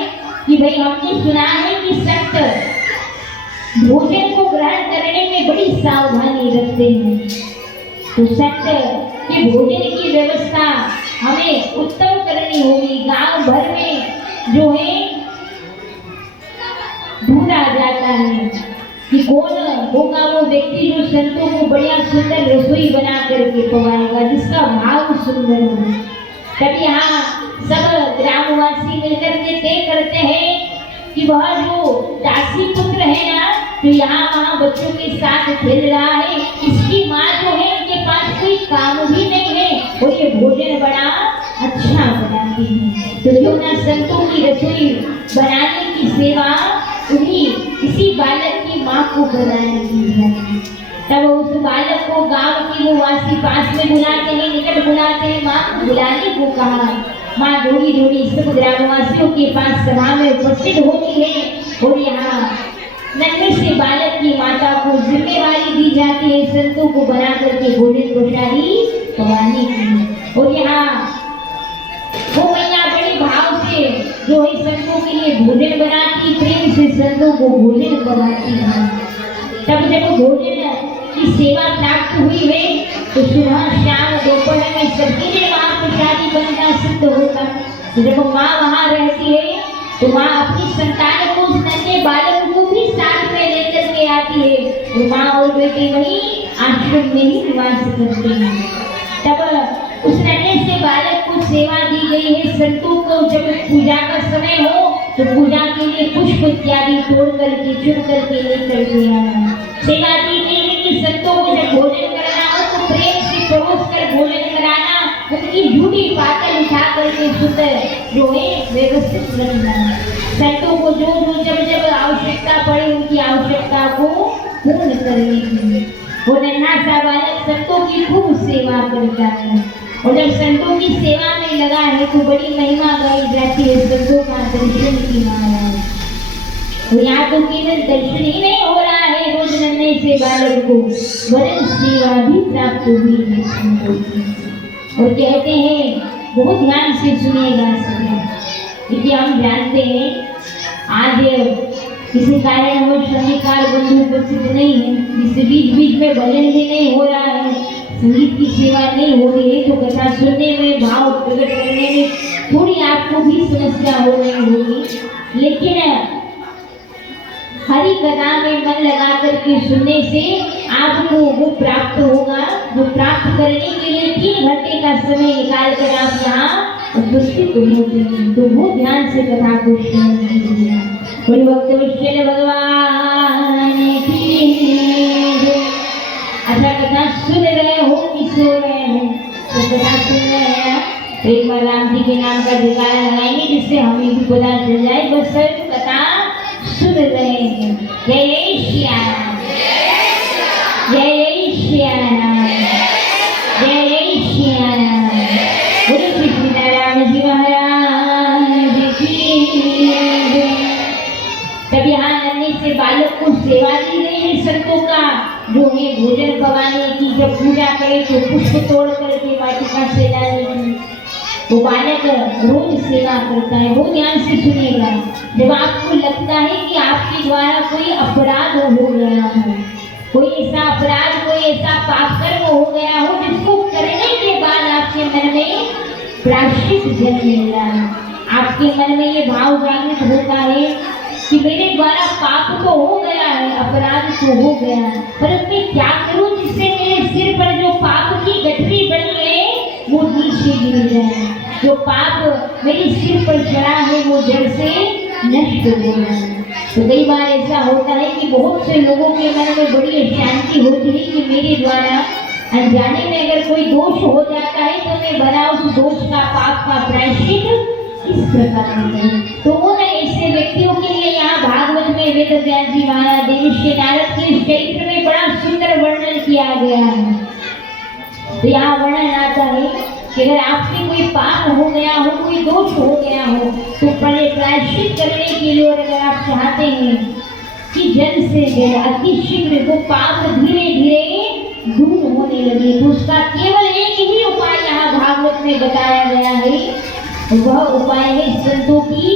कि भाई हमने सुना है कि संत भोजन को ग्रहण करने में बड़ी सावधानी रखते हैं, तो संत के भोजन की व्यवस्था हमें उत्तम करनी होगी। गांव भर में जो है ढूंढा जाता है कि कौन होगा वो व्यक्ति जो संतों को बढ़िया सुंदर रसोई बना करके पकाएगा, जिसका भाव सुंदर हो। तब यहाँ सब ग्रामवासी मिलकर के तय करते हैं कि वह जो दासी पुत्र है ना, तो यहाँ वहाँ बच्चों के साथ खेल रहा है, इसकी माँ जो है इनके पास कोई काम भी नहीं है और ये भोजन बड़ा अच्छा बनाती है, तो क्यों ना संतों की रसोई बनाने की सेवा उन्हीं इसी बालक की माँ को बनाने की है। तब उस बालक को गांव की वो वासी पास में बुलाते हैं, निकट बुलाते हैं, माँ को बुलाने को कहा। माँ दौड़ी दौड़ी सब ग्रामवासियों के पास सभा में उपस्थित होती है और यहाँ नन्हे से बालक की माता को जिम्मेवारी दी जाती है संतों को बना करके भोजन प्रसादी पकाने की। और यहाँ वो मैया बड़े भाव से जो है संतों के लिए भोजन बनाती, प्रेम से संतों को भोजन बनाती है। तब जब भोजन की सेवा प्राप्त हुई है तो सुबह शाम दोपहर में सबके लिए वहाँ प्रसादी बनना सिद्ध होता। तो जब माँ वहाँ रहती है तो माँ अपनी संतान को, उस नन्हे बालक को भी साथ में लेकर के आती है। तो माँ और बेटी वही आश्रम में ही निवास करते हैं। तब उस नन्हे से बालक को सेवा दी गई है। संतों को जब पूजा का समय हो तो पूजा के लिए पुष्प इत्यादि तोड़ करके चुन करके लेकर के आना। सेवा दी गई है कि संतों को जब भोजन करना हो तो प्रेम से परोस कर भोजन कराना, उनकी झूठी पातल उठा करके सुंदर जो है व्यवस्थित रखना। संतों को जो जब जब आवश्यकता पड़े उनकी आवश्यकता को पूर्ण करने की। वो नन्हा सा बालक संतों की खूब सेवा करता है और जब संतों की सेवा में लगा है तो बड़ी महिमा गाई जाती है संतों का दर्शन की महाराज। तो यहाँ तो केवल दर्शन ही नहीं हो रहा है रोज नन्हे से बालक को, वरन सेवा भी प्राप्त हुई है संतों की। और कहते हैं, बहुत ध्यान से सुनिएगा सभी, क्योंकि हम जानते हैं आज किसी कारण वो संगीतकार बंधु उपस्थित नहीं है, जिससे बीच बीच में भजन भी नहीं हो रहा है, संगीत की सेवा नहीं हो रही है, तो कथा सुनने में भाव प्रकट करने में थोड़ी आपको भी समस्या हो रही होगी। लेकिन हरि कथा में मन लगा करके सुनने से आपको वो प्राप्त होगा, जो प्राप्त करने के लिए 3 घंटे का समय निकाल कर आप यहाँ उपस्थित होते हैं। तो वो ध्यान से कथा को श्रवण कीजिए। कोई भक्त विश्व भगवान की अच्छा कथा सुन रहे हो कि सो रहे हो? तो कथा सुन रहे हैं तो एक बार राम जी के नाम का जयकारा लगाएंगे, जिससे हमें भी पता चल जाए बस सिर्फ कथा सुन रहे हैं। जय श्री राम, जय श्री राम, जय श्री राम। बोलो श्री सीताराम जी महाराज की। तब यहाँ नन्हे से बालक को सेवा दी गई है संतों का, जो है भोजन पकाने की। जब पूजा करे तो पुष्प तोड़ करके वाटिका से डालने की। वो बालक रोज सेवा करता है। वो ध्यान से सुनिएगा, जब आपको लगता है कि आपके द्वारा कोई अपराध हो गया हो, कोई ऐसा अपराध, कोई ऐसा पाप कर्म हो गया हो जिसको करने के बाद आपके मन में प्रायश्चित जन्म रहा है, आपके मन में ये भाव जागृत होता है कि मेरे द्वारा पाप तो हो गया है, अपराध तो हो गया है, पर मैं क्या करूं जिससे मेरे सिर पर जो पाप की गठरी बनी है वो नीचे गिर जाए, जो पाप मेरे सिर पर चढ़ा है वो जड़ से नष्ट हो जाए। तो कई बार ऐसा होता है कि बहुत से लोगों के मन में बड़ी अशांति होती है कि मेरे द्वारा अनजाने में अगर कोई दोष हो जाता है तो मैं बना उस दोष का, पाप का प्रायश्चित इस प्रकार करूं। तो उन ऐसे व्यक्तियों के लिए यहाँ भागवत में वेद व्यास जी महाराज देवर्षि नारद के चरित्र में बड़ा सुंदर वर्णन किया गया है। तो यहाँ वर्णन आता है कि अगर आपसे कोई पाप हो गया हो, कोई दोष हो गया हो, तो पहले प्रायश्चित करने के लिए अगर आप चाहते हैं कि जल्द से जल्द अति शीघ्र वो पाप धीरे धीरे दूर होने लगे, तो उसका केवल एक ही उपाय यहाँ भागवत में बताया गया है। वह उपाय है संतों की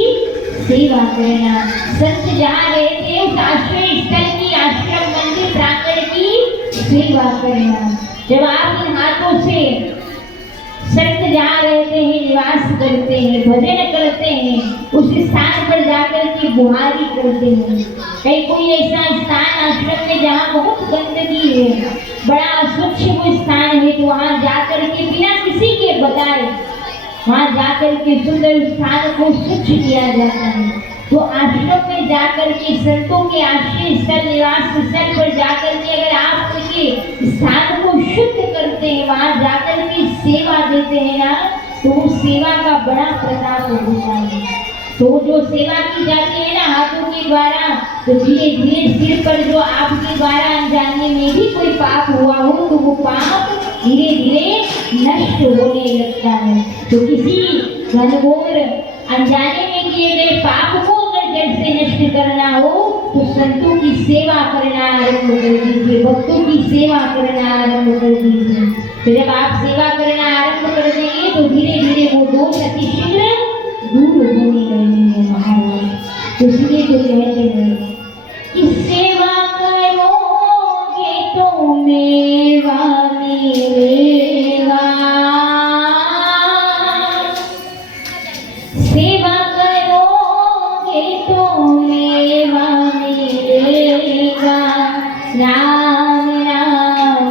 सेवा करना। संत जहाँ रहते हैं उस आश्रय स्थल की, आश्रम मंदिर प्रांगण की सेवा करना। जब आप इन हाथों से संत जहाँ रहते हैं, निवास करते हैं, भजन करते हैं, उस स्थान पर जाकर के बुहारी करते हैं। कहीं कोई ऐसा स्थान आश्रम में जहाँ बहुत गंदगी है, बड़ा अस्वच्छ वो स्थान है, तो वहाँ जाकर के बिना किसी के बताए वहाँ जाकर के सुंदर स्थान को स्वच्छ किया जाता है। तो आश्रम में जाकर के संतों के आश्रय स्थल, निवास स्थल पर जाकर के अगर आप उनके स्थान को शुद्ध करते हैं, वहाँ जाकर के सेवा देते हैं ना, तो उस सेवा का बड़ा प्रताप होता है। तो जो सेवा की जाती है ना हाथों के द्वारा, तो धीरे धीरे सिर पर जो आपके द्वारा अनजाने में भी कोई पाप हुआ हो तो वो पाप धीरे धीरे नष्ट होने लगता है। तो किसी घनघोर अनजाने में किए गए पाप को अगर जड़ से नष्ट करना हो तो संतों की सेवा करना आरंभ कर दीजिए, भक्तों की सेवा करना आरंभ कर दीजिए। तो जब आप सेवा करना आरंभ कर देंगे तो धीरे धीरे वो दोष अति शीघ्र दूर होने लगेंगे महाराज। तो इसलिए तो कहते हैं कि सेवा करोगे तो मेवा मिलेगा, सेवा करोगे तो मेवा मिलेगा। राम राम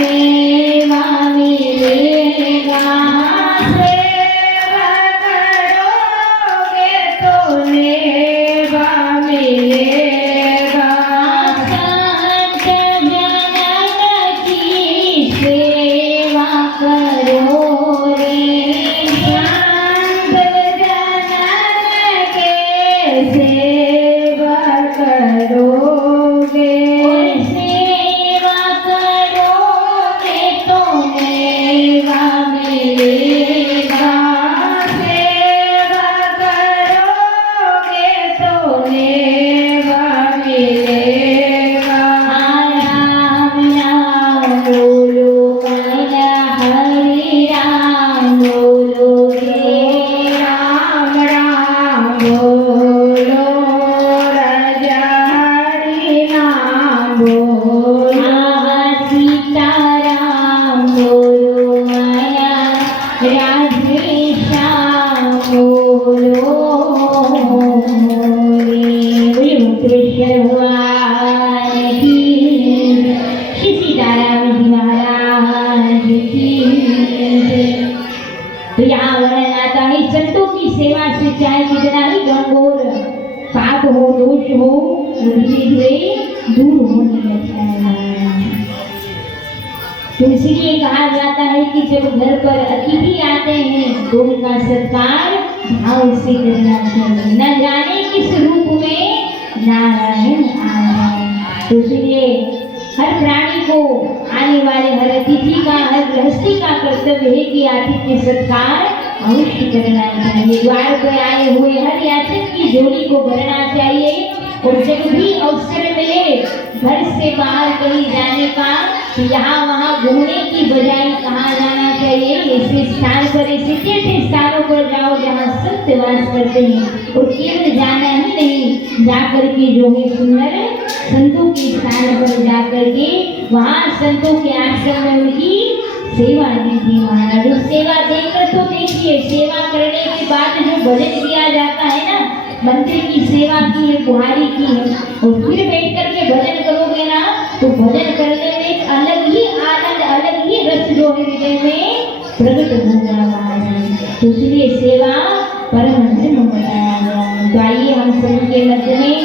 मेवा मिलेगा। सेवा करोगे तो मेवा मिलेगा। संत जनन की सेवा करो रे, संत जनन के सेवा करोगे। सेवा करोगे तो मेवा मिलेगा। सेवा करोगे तो मेवा मिलेगा। राम नाम बोलो मैया हरि राम बोलो रे, राम राम बोलो राजा हरि नाम बोलो। सीताराम बोलो मैया राधे श्याम बोलो रे। बोलिए मुक्तेश्वर भगवान की, श्री सीताराम जी महाराज की। तो यहाँ वर्णन आता है संतों की सेवा से चाहे कितना ही गंभीर पाप हो, दोष हो, वो धीरे धीरे दूर होने लगता है। तो इसलिए कहा जाता है कि जब घर पर अतिथि आते हैं तो उनका सत्कार भाव से करना चाहिए। न जाने किस रूप में नारायण आए। तो इसलिए हर प्राणी को, आने वाले हर अतिथि का, हर गृहस्थी का कर्तव्य है कि आतिथ्य सत्कार अवश्य करना चाहिए। द्वार पर आए हुए हर याचक की झोली को भरना चाहिए। और जब भी अवसर मिले घर से बाहर कहीं जाने का, तो यहाँ वहाँ घूमने की बजाय कहाँ जाना चाहिए? ऐसे स्थान पर, ऐसे तीर्थ स्थानों पर जाओ जहाँ संत वास करते हैं। और केवल जाना ही नहीं, जाकर के जो है सुंदर संतों के स्थान पर जाकर के वहाँ संतों के आश्रम में उनकी सेवा दीजिए महाराज। और सेवा देकर तो देखिए, सेवा करने के बाद जो भजन किया जाता है ना, मंत्र की सेवा की है, बुहारी की है, और फिर बैठ करके भजन करोगे ना, तो भजन करने में एक अलग ही आनंद, अलग ही रस जो है हृदय में प्रकट होगा महाराज। तो इसलिए सेवा परम धर्म बताया गया। तो आइए हम सभी के मध्य में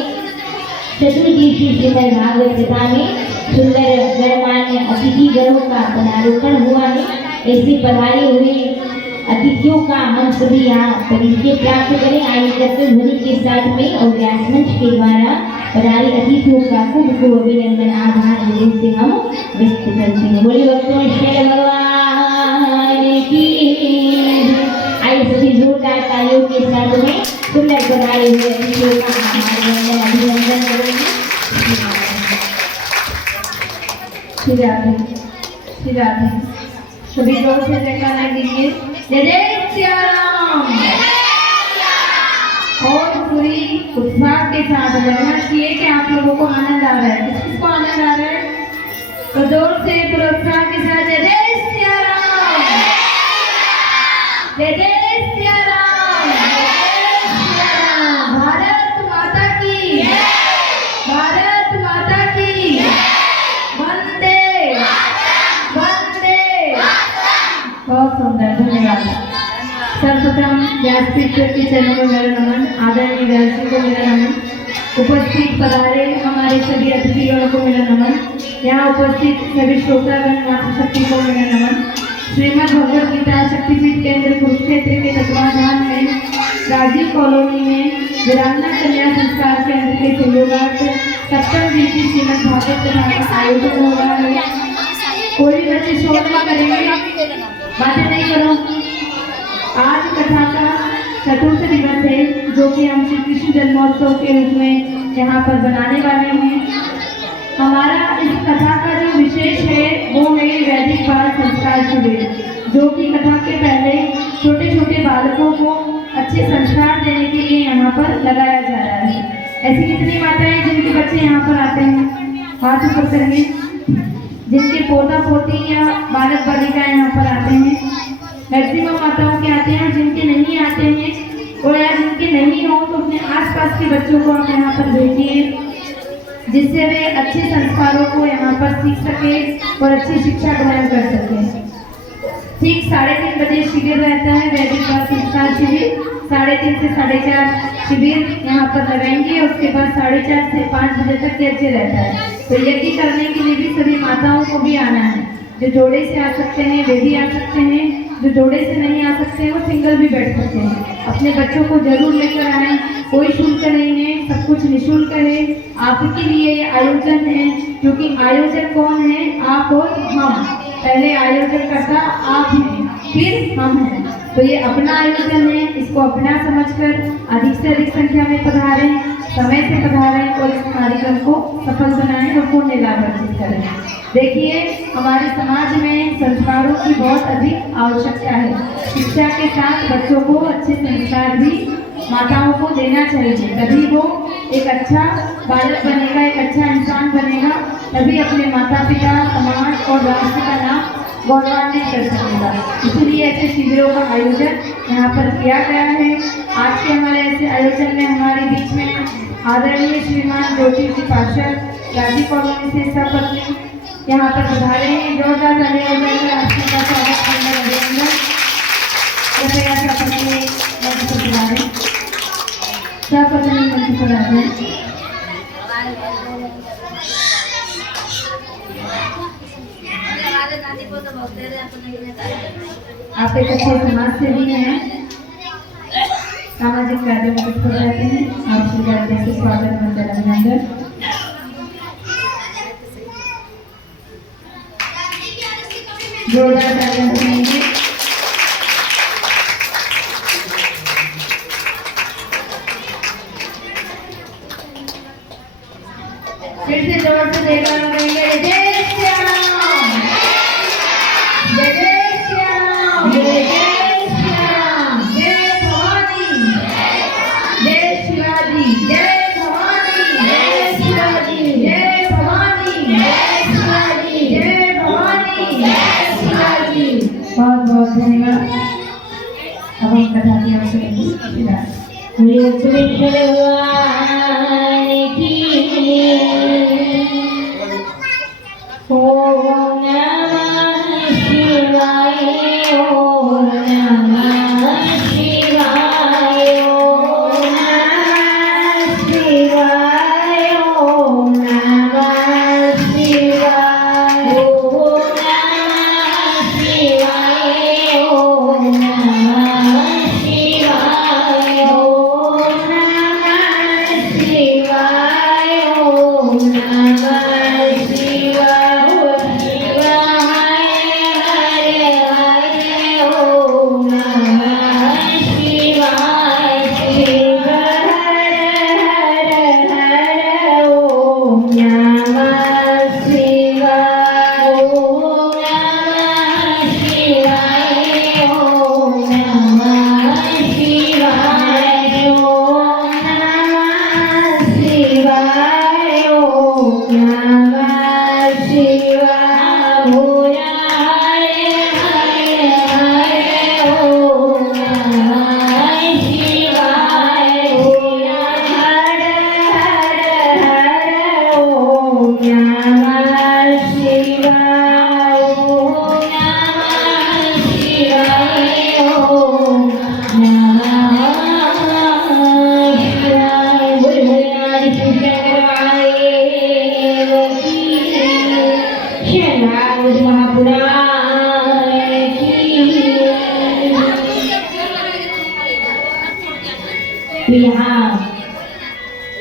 चतुर्दशी श्रीमद् भागवत कथा में सुंदर गणमान्य अतिथि गणों का पदारोपण हुआ है। ऐसे पधारे हुए अतिथियों का हम सभी यहाँ परिचय प्राप्त करें। आइए करते ध्वनि के साथ में और व्यास मंच के द्वारा पधारे अतिथियों का खूब खूब अभिनंदन, आभार हृदय से हम व्यक्त करते हैं। बोलिए भक्तेश्वर भगवान की। आइए सभी जोरदार तालियों के साथ में सुंदर पधारे हुए अतिथियों का आभार अभिनंदन करेंगे। श्री राधे, श्री राधे। सभी जोर से जयकारा दीजिए, जय जय सिया राम। और पूरी उत्साह के साथ वर्णन किए कि आप लोगों को आनंद आ रहा है। किसको आनंद आ रहा है? तो जोर से पूरे उत्साह के साथ जय जय सिया राम, जय जय सिया राम, जय सिया राम। भारत माता की, भारत माता की, वंदे वंदे। बहुत सुंदर, धन्यवाद। सर्वप्रथम व्यासपीठ के चरणों में मेरा नमन, आदरणीय व्यास जी को मेरा नमन, उपस्थित पधारे हमारे सभी अतिथियों को मेरा नमन, यहाँ उपस्थित सभी श्रोतागण मातृशक्ति को मेरा नमन। श्रीमद् भगवद गीता शक्तिपीठ केंद्र कुरुक्षेत्र के तत्वाधान में राजीव कॉलोनी में वीरांगना कन्या संस्कार केंद्र के सहयोगार्थ सप्तम दिवसीय श्रीमद् भागवत कथा का आयोजन हो रहा है। कोई बच्चे शोर नहीं करेंगे, बातें नहीं करो। आज कथा का चतुर्थ दिवस है, जो कि हम श्री कृष्ण जन्मोत्सव के रूप में यहाँ पर बनाने वाले हैं। हमारा इस कथा का जो विशेष है वो है वैदिक बाल संस्कार शिविर, जो कि कथा के पहले छोटे छोटे बालकों को अच्छे संस्कार देने के लिए यहाँ पर लगाया जा रहा है। ऐसी कितनी माताएं जिनके बच्चे यहाँ पर आते हैं? हाथ ऊपर करेंगे। जिनके पोता पोती या बालक बालिकाएं यहाँ पर आते हैं, मैक्सिमम माताओं के आते हैं। जिनके नहीं आते हैं और या जिनके नहीं हो तो अपने आसपास के बच्चों को आप यहाँ पर भेजिए, जिससे वे अच्छे संस्कारों को यहाँ पर सीख सके और अच्छी शिक्षा ग्रहण कर सकें। ठीक 3:30 बजे शिविर रहता है, वैदिक संस्कार शिविर। 3:30 से 4:30 शिविर यहाँ पर लगाएंगे। उसके बाद 4:30 से 5 बजे तक यज्ञ रहता है। तो यज्ञ करने के लिए भी सभी माताओं को भी आना है। जो जोड़े से आ सकते हैं वे भी आ सकते हैं, जो जोड़े से नहीं आ सकते हैं वो सिंगल भी बैठ सकते हैं। अपने बच्चों को जरूर लेकर आएं, कोई शुल्क नहीं है, सब कुछ निःशुल्क है। आपके लिए ये आयोजन है, क्योंकि आयोजक कौन है? आप और हम। पहले आयोजन करता आप हैं, फिर हम हैं। तो ये अपना आयोजन है, इसको अपना समझकर अधिक से अधिक संख्या में पधारें, समय से पधारें और इस कार्यक्रम को सफल बनाएं और पुण्य लाभ अर्जित करें। देखिए, हमारे समाज में संस्कारों की बहुत अधिक आवश्यकता है। शिक्षा के साथ बच्चों को अच्छे संस्कार भी माताओं को देना चाहिए, तभी वो एक अच्छा बालक बनेगा, एक अच्छा इंसान बनेगा, तभी अपने माता पिता, समाज और राष्ट्र का नाम गौरवान्वित कर सकेगा। इसलिए ऐसे शिविरों का आयोजन यहाँ पर किया गया है। आज के हमारे ऐसे आयोजन में हमारे बीच में आदरणीय श्रीमान ज्योति जी पार्षद राजी कॉलोनी से सपत्नी यहाँ पर पधारे हैं। जोरदार तालियां बजाकर आपका स्वागत करना रहेगा। कृपया सपत्नी मंच पर पधारें, सपत्नी मंच पर आ जाएं। आप एक अच्छे समाज सेवी हैं, सामाजिक कार्यों में तत्पर रहते हैं। आपसे से स्वागत मंदिर अभिनंदन। जोरदार तालियां बजाएंगे। फिर से जोर से देखना करेंगे। जय श्री राम, जय जय श्री राम, जय जय श्री राम, जय भवानी, जय शिवाजी, जय भवानी, जय शिवाजी, जय भवानी, जय शिवाजी, जय भवानी, जय शिवाजी। बहुत बहुत धन्यवाद। अब हम कथा की आवश्यकता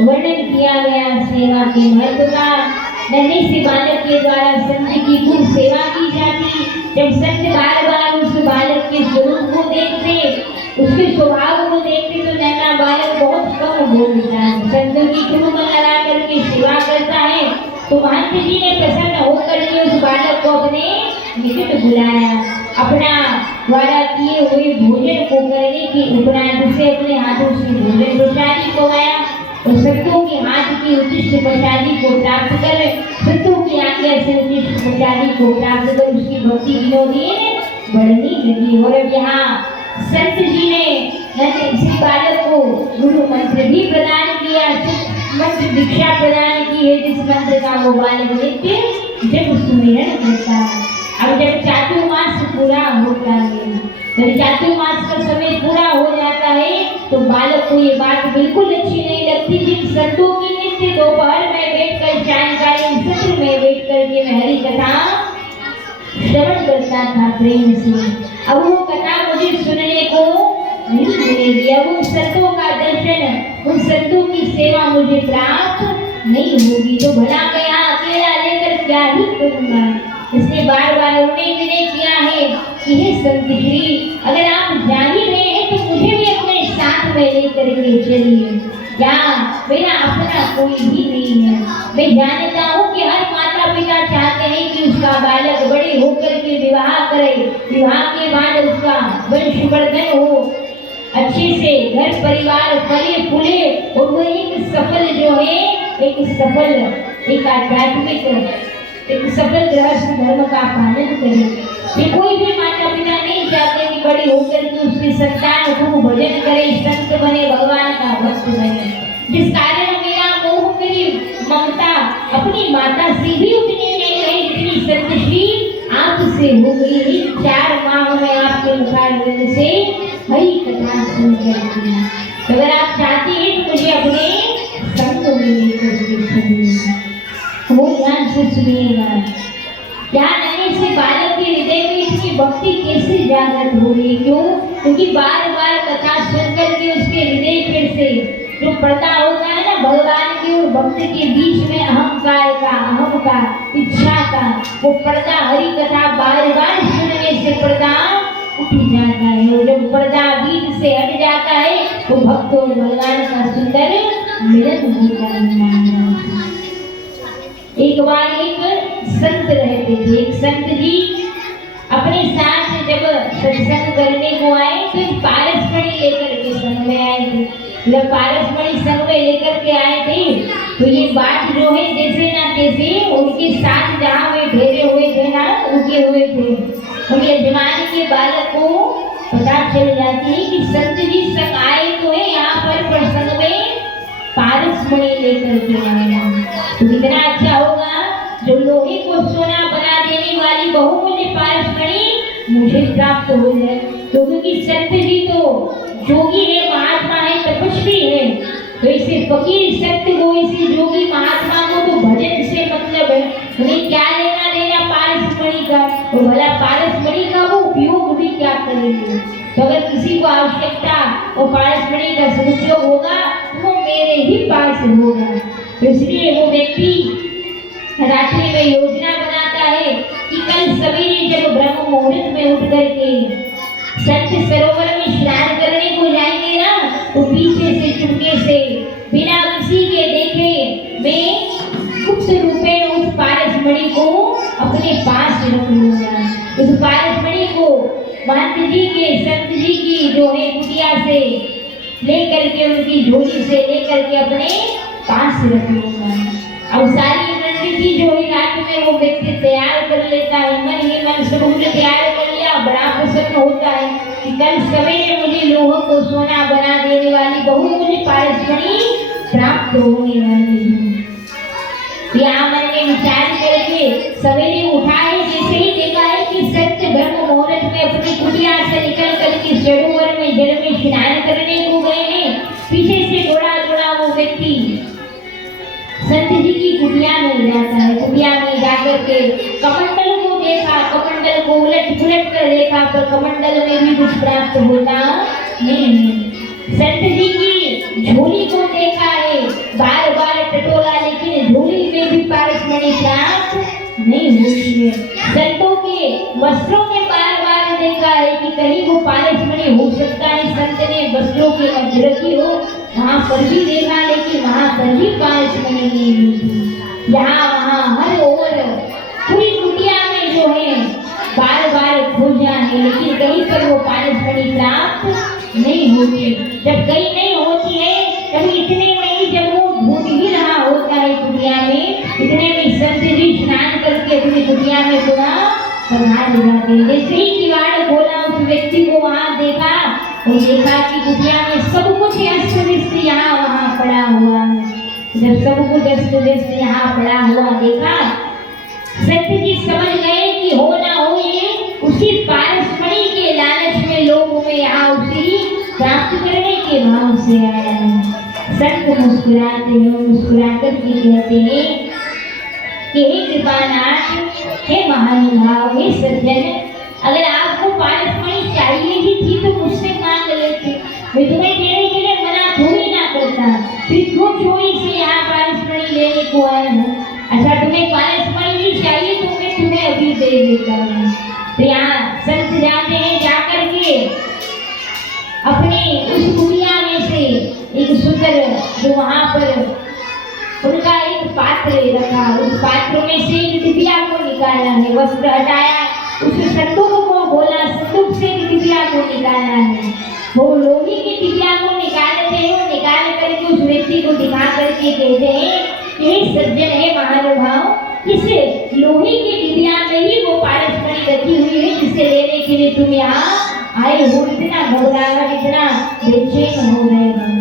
वर्णन किया गया सेवा के महत्व का। नन्हे से बालक के द्वारा संत की खूब सेवा की जाती। जब संत बार बार उस बालक के स्वरूप को देखते, उसके स्वभाव को देखते, तो नन्हा बालक बहुत कम बोलता है, संतों की खूब मन लगा करके सेवा करता है। तो महंत जी ने प्रसन्न होकर के उस बालक को अपने निकट बुलाया। अपना द्वारा किए हुए भोजन को करने के उपरांत उसे अपने हाथों से भोजन प्रसादी करवाया और संतों के हाथ की उचिष्ट प्रसादी को प्राप्त कर, संतों की आज्ञा से उचिष्ट प्रसादी को प्राप्त कर उसकी भक्ति दिनों दिन बढ़ने लगी। और अब यहाँ संत जी ने श्री बालक को गुरु मंत्र भी प्रदान किया, मंत्र दीक्षा प्रदान की है, जिस मंत्र का वो बालक नित्य जब सुमिरन करता है। अब जब चातुर्मास पूरा होता है, जब चातुर्मास का समय पूरा हो जाता है तो बालक को ये बात बिल्कुल अच्छी नहीं लगती। जिन संतों की नित्य दोपहर में बैठकर सायंकालीन सत्र में बैठ करके मैं हरि कथा श्रवण करता था प्रेम से, अब वो कथा मुझे सुनने को नहीं मिलेगी। अब उन संतों का दर्शन, उन संतों की सेवा मुझे प्राप्त नहीं होगी। तो भला मैं यहाँ अकेला लेकर क्या ही करूँगा। इसलिए बार बार उन्होंने विनय किया है कि हे संत श्री, अगर आप जा ही रहे हैं तो मुझे भी अपने साथ में लेकर के चलिए। यहाँ मेरा अपना कोई भी नहीं है। मैं जानता हूँ कि हर माता पिता चाहते हैं कि उसका बालक बड़े होकर के विवाह करे, विवाह के बाद उसका वंशवर्धन हो, अच्छे से घर परिवार फले फूले और वो एक सफल जो है, एक सफल, एक आध्यात्मिक, एक सफल गृहस्थ धर्म का पालन करे। ये कोई भी माता पिता नहीं चाहते कि बड़ी होकर के उसकी संतान खूब भजन करे, संत बने, भगवान का भक्त बने। जिस कारण मेरा मोह, मेरी ममता अपनी माता से भी उतनी नहीं है जितनी संत श्री आपसे हो गई है। 4 माह में आपके मुखारविंद से हरि कथा सुन करके, अगर आप चाहते हैं तो मुझे अपने संग में लेकर के चलिए। वो ध्यान से सुनिएगा। ध्यान देने से बालक के हृदय में इतनी भक्ति कैसे जागृत हो रही? क्यों? क्योंकि बार बार कथा सुनकर के उसके हृदय फिर से जो पर्दा होता है ना भगवान के और भक्त के बीच में अहंकार का, अहम का, इच्छा का, वो पर्दा हरि कथा बार बार सुनने से पर्दा उठ जाता है। और जब पर्दा बीच से हट जाता है तो भक्त और भगवान का सुंदर मिलन होता है। एक बार एक संत रहते थे। एक संत जी अपने साथ जब सत्संग करने को आए तो पारसमणि लेकर के संग में आए थे। जब पारसमणि संग में लेकर के आए थे तो ये बात जो है जैसे ना तैसे उनके साथ जहाँ वे ठहरे हुए थे ना, रुके हुए थे, उनके यजमान के बालक को पता चल जाती है कि संत जी संग आए तो है यहाँ पर प्रसंग में पारसमणि लेकर के आए। तो कितना अच्छा होगा जो लोहे को सोना बना देने वाली बहुमूल्य पारसमणि मुझे प्राप्त हो जाए। तो क्योंकि संत जी तो जोगी है, महात्मा है, तपस्वी है, तो इसे फकीर संत को, इसे जोगी महात्मा को तो भजन से मतलब है। उन्हें क्या लेना देना पारसमणि का, और भला पारसमणि का वो उपयोग भी क्या करेंगे। तो अगर किसी को आवश्यकता और पारसमणि का सदुपयोग होगा तो वो मेरे ही पास होगा। तो इसलिए वो व्यक्ति रात्रि में योजना बनाता है कि कल सवेरे जब ब्रह्म मुहूर्त में उठ करके सत्य सरोवर में स्नान करने को जाएंगे ना, तो पीछे से चुपके से बिना किसी के देखे मैं गुप्त रूप में उस पारसमणि को अपने पास रख लूंगा। उस पारसमणि को महंत जी के, संत जी की जो है कुटिया से लेकर के, उनकी झोली से लेकर के अपने पास रख लूंगा। अब सारी रणनीति जो है रात में वो व्यक्ति तैयार कर लेता है, मन ही मन सब कुछ तैयार कर लिया, बड़ा प्रसन्न होता है कि कल सवेरे मुझे लोह को सोना बना देने वाली बहुमूल्य पारसमणि प्राप्त होने वाली है। यहाँ मन में विचार करके सवेरे उठा है, जैसे ही देखा है कि सत्य ब्रह्म मुहूर्त में अपनी कुटिया से निकल करके सरोवर में जल में स्नान करने को गए हैं, पीछे से दौड़ा दौड़ा वो व्यक्ति संत जी की कुटिया में जाता है। कुटिया में जाकर के कमंडल को देखा, कमंडल को उलट पुलट कर देखा, पर कमंडल में भी कुछ प्राप्त होता नहीं। संत जी की झोली को देखा है, बार बार टटोला, लेकिन झोली में भी पारसमणि प्राप्त नहीं होती है। संतों के वस्त्रों में बार बार देखा है कि कहीं वो पारसमणि हो सकता है, संत ने वस्त्रों की अजरती हो, वहाँ पर भी देखा, लेकिन वहाँ पर भी पारसमणि नहीं मिलती। यहाँ वहाँ हर ओर पूरी कुटिया में जो है बार बार खोजा है, लेकिन कहीं पर वो पारसमणि प्राप्त नहीं होती। जब कहीं नहीं होती है कभी इतने में ही जब वो ढूंढ ही रहा होता है कुटिया में, इतने में संत जी स्नान करके अपनी कुटिया में पुनः पधार जाते। जैसे ही किवाड़ खोला उस व्यक्ति को वहाँ देखा और देखा कि कुटिया में सब कुछ अस्त व्यस्त यहाँ वहाँ पड़ा हुआ है। जब सब कुछ अस्त व्यस्त यहाँ पड़ा हुआ देखा संत जी समझ गए कि हो ना हो ये उसी पारसमणि के लालच में लोगों में यहाँ उसी प्राप्त करने के भाव से आया है। संत मुस्कुराते हैं, मुस्कुराकर के कहते हैं कि हे कृपानाथ, हे महानुभाव, हे सज्जन, अगर आपको पारसमणि चाहिए ही थी तो मुझसे मांग लेते, मैं तुम्हें देने के लिए मना थोड़ी ना करता, फिर क्यों चोरी से यहाँ पारसमणि लेने को आया हूँ। अच्छा तुम्हें पारसमणि ही चाहिए तो मैं तुम्हें अभी दे देता हूँ। तो यहाँ संत जाते हैं, जाकर के अपने उस कुटिया में से एक सुंदर जो वहाँ पर उनका एक पात्र रखा, उस पात्र में से एक डिबिया को निकाला है, वस्त्र हटाया, उस संदूक को बोला, संदूक से डिबिया को निकाला है। वो लोहे की डिबिया को निकालते हैं, वो निकाल करके उस व्यक्ति को दिखा करके कहते हैं कि हे सज्जन, हे महानुभाव, इस लोहे की डिबिया में ही वो पारसमणि रखी हुई है जिसे लेने के लिए तुम यहाँ आए हो। इतना घबराहट, इतना बेचैन हो रहे हो,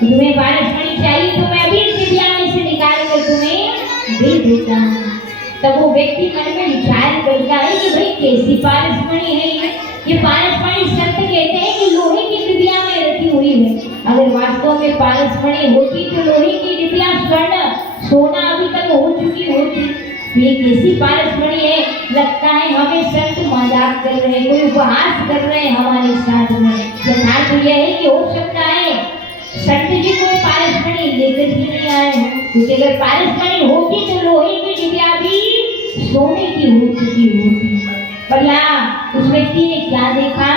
तुम्हें पारसमणि चाहिए तो मैं अभी डिबिया में से निकाल कर तुम्हें दे देता हूँ। तब वो व्यक्ति मन में विचार करता है कि भाई कैसी पारसमणि है ये पारसमणि संत कहते हैं कि लोहे की डिबिया में रखी हुई है। अगर वास्तव में पारसमणि होती तो लोहे की डिबिया स्वर्ण सोना अभी तक हो चुकी होती। ये कैसी पारसमणि है, लगता है हमें संत मजाक कर रहे हैं, कोई उपहास कर रहे हैं हमारे साथ में। यथार्थ यह है कि हो सकता है संत जी कोई पारसमणि लेकर ही नहीं आए हैं, क्योंकि अगर पारसमणि होती तो लोहे की डिबिया भी सोने की हो चुकी होती। पर यहाँ उस व्यक्ति ने क्या देखा,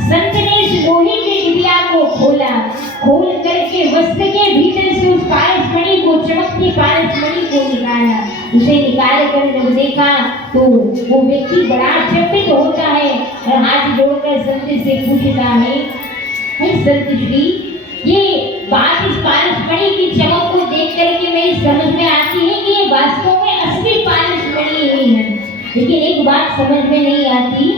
संत ने इस लोहे की डिबिया को खोला, खोल करके वस्त्र के भीतर से उस पारसमणि को, चमकती पारसमणि को निकाला। उसे निकाल कर जब देखा तो वो व्यक्ति बड़ा चकित होता है और हाथ जोड़कर संत से पूछता है, हे संत श्री, ये बात इस पारसमणि की चमक को देख करके मेरी समझ में आती है कि ये वास्तव में असली पारसमणि ही है। लेकिन एक बात समझ में नहीं आती,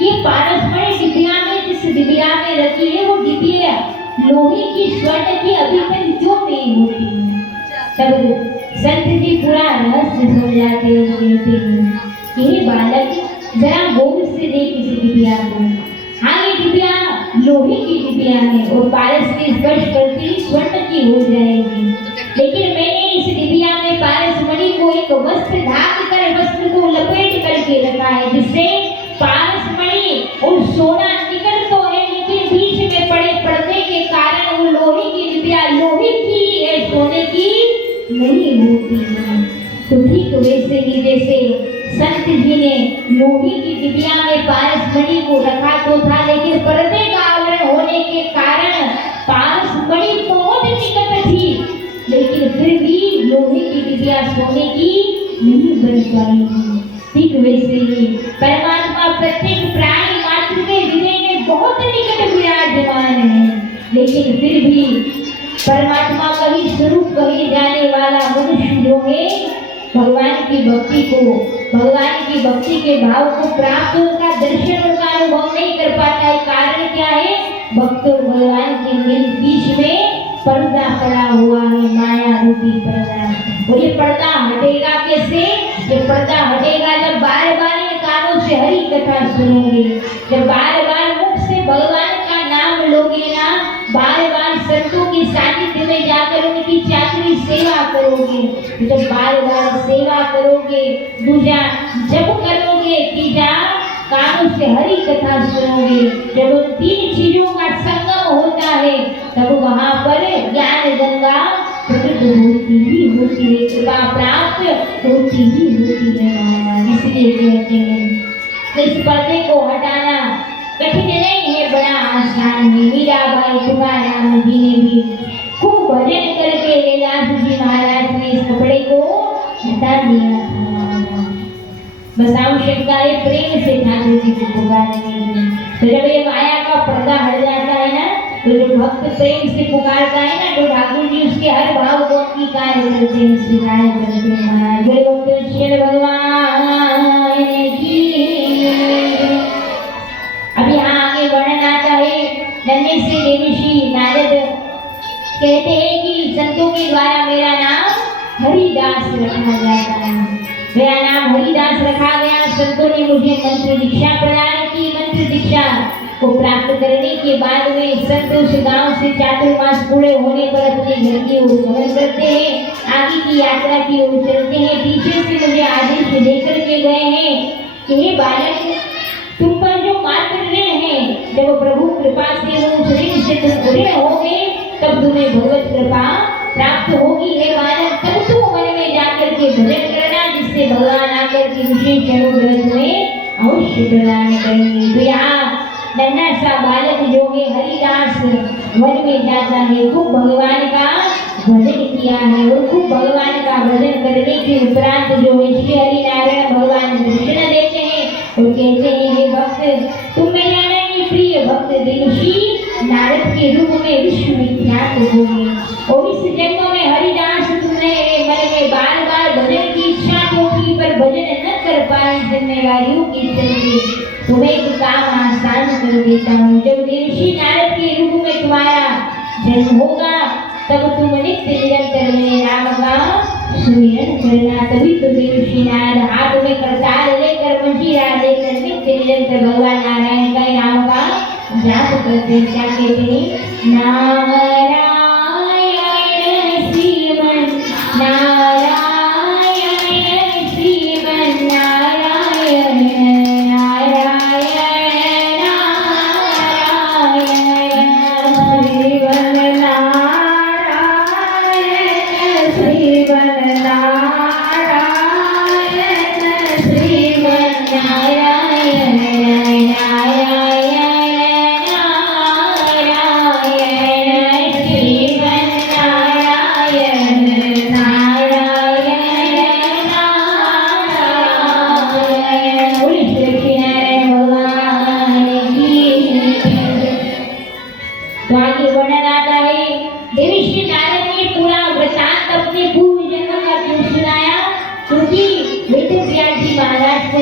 ये पारसमणि डिबिया में, जिस डिबिया में रखी है वो डिबिया लोहे की, स्वर्ण की अभी तक क्यों नहीं होती है। तब संत जी पूरा रहस्य समझाते हुए कहते हैं कि हे बालक, जरा गौर से देख इस डिबिया को। हाँ, ये डिबिया लोहे की डिबिया है और पारस की स्पर्श करती ही स्वर्ण की हो जाएगी, लेकिन मैंने इस डिबिया में पारसमणि को एक वस्त्र ढाक कर, वस्त्र को लपेट करके रखा है, जिससे पारसमणि और सोना निकल तो है, लेकिन बीच में पड़े पर्दे के कारण वो लोहे की डिबिया लोहे की है, सोने की नहीं होती है। तो ठीक वैसे ही जैसे संत जी ने लोहे की डिबिया में पारसमणि को रखा तो था, लेकिन पर्दे का आवरण होने के कारण पारसमणि बहुत निकट थी, लेकिन फिर भी लोहे की डिबिया सोने की नहीं बन पाई। ठीक वैसे ही परमात्मा प्रत्येक प्राणी मात्र के हृदय में बहुत निकट विराजमान है, लेकिन फिर भी परमात्मा का ही स्वरूप कहे जाने वाला मनुष्य जो है, भगवान की भक्ति को, भगवान की भक्ति के भाव को प्राप्त, उनका दर्शन, उनका अनुभव नहीं कर पाता है। कारण क्या है, भक्त और भगवान के बीच में पर्दा पड़ा हुआ है, माया रूपी पर्दा। और ये पर्दा हटेगा कैसे, ये पर्दा हटेगा जब बार बार इन कानों से हरि कथा सुनोगे, जब बार बार मुख से भगवान का नाम लोगे ना, बार बार संतों के सानिध्य में जाकर उनकी चाकरी सेवा करोगे, जब बार बार सेवा करोगे, दूजा जब करोगे, तीजा कानों से हरि कथा सुनोगे, जब उन तीन चीजों का संगम होता है तब वहाँ पर ज्ञान गंगा प्रकट होती ही होती है, कृपा प्राप्त होती ही होती है। इसलिए कहते हैं इस पर्दे को हटाना कठिन नहीं है, बड़ा आसान है। मीराबाई तुकाराम जी ने भी खूब भजन करके लीलास जी महाराज ने इस कपड़े को हटा दिया था। बस आवश्यकता है प्रेम से ठाकुर जी को पुकारने। तो जब ये माया का पर्दा हट जाता है ना, तो जो भक्त प्रेम से पुकारता है ना, तो ठाकुर जी उसके हर भाव को अंगीकार करते हैं, स्वीकार करते हैं। महाराज जय गोपेश्वर भगवान की। अब यहाँ आगे वर्णन आता है, नन्हे से देवऋषि नारद कहते हैं कि संतों के द्वारा मेरा नाम हरिदास रखा जाता है। मेरा नाम हरिदास रखा गया। संतों ने मुझे मंत्र दीक्षा प्रदान की। मंत्र दीक्षा को प्राप्त करने के बाद में संत उस गांव से चातुर्मास पूरे होने पर अपने घर की ओर गमन करते हैं। आगे की यात्रा की ओर चलते हैं। पीछे से मुझे आदेश देकर के गए हैं कि हे बालक, तुम पर जो मात्र ऋण है, जब प्रभु कृपा से वो ऋण से तुम ऋण होगे तब तुम्हें भगवत कृपा प्राप्त होगी। हे बालक, तब तुम वन में जाकर के भजन करना, जिससे भगवान आकर के विशेष अनुग्रह तुम्हें अवश्य प्रदान करेंगे। तो यहाँ नन्हा सा बालक जो है हरिदास वन में जाता है, खूब भगवान का भजन किया है और खूब भगवान का भजन करने के उपरांत जो है श्री हरि नारायण भगवान दर्शन देते हैं और कहते हैं, हे भक्त, तुम मेरे अनन्य प्रिय भक्त देवशी नारद के रूप में विश्वविख्यात होगे। और इस जन्म में हरिदास तुमने मन में बार बार भजन की इच्छा तो की, पर भजन न कर पाए जिम्मेवारियों के चलते तुम्हें एक काम आसान कर देता हूँ। जब देवशी नारद के रूप में तुम्हारा जन्म होगा तब तुम नित्य निरंतर मेरे नाम का सुमिरन करना। तभी तो देवशी नारद हाथ में करताल लेकर मंजीरा लेकर नित्य निरंतर भगवान नारायण का नाम का जाप करते। क्या कहते हैं? नारायण श्रीमन नारायण श्रीमन नारायण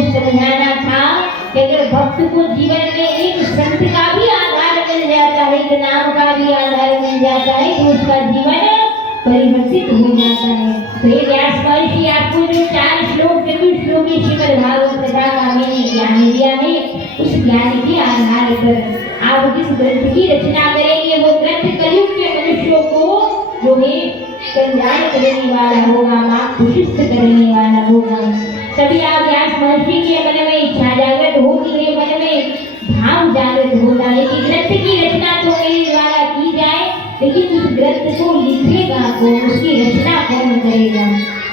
समझाना था कि अगर भक्त को जीवन में एक संत का भी आधार मिल जाता है, एक नाम का भी आधार मिल जाता है, तो उसका जीवन परिवर्तित हो जाता है। तो ये व्यास महर्षि आपको जो 4 श्लोक चतुश्लोकी श्रीमद् भागवत कथा का मैंने ज्ञान दिया है, उस ज्ञान के आधार पर आप जिस ग्रंथ की रचना करेंगे वो ग्रंथ कलयुग के मनुष्यों को जो है कल्याण करने वाला होगा, मार्ग प्रशस्त करने वाला होगा। तभी आप व्यास महर्षि के मन में इच्छा जागृत होती है, मन में भाव जागृत होता है कि ग्रंथ की रचना तो मेरे द्वारा की जाए, लेकिन उस ग्रंथ को लिखेगा कौन, उसकी रचना कौन करेगा?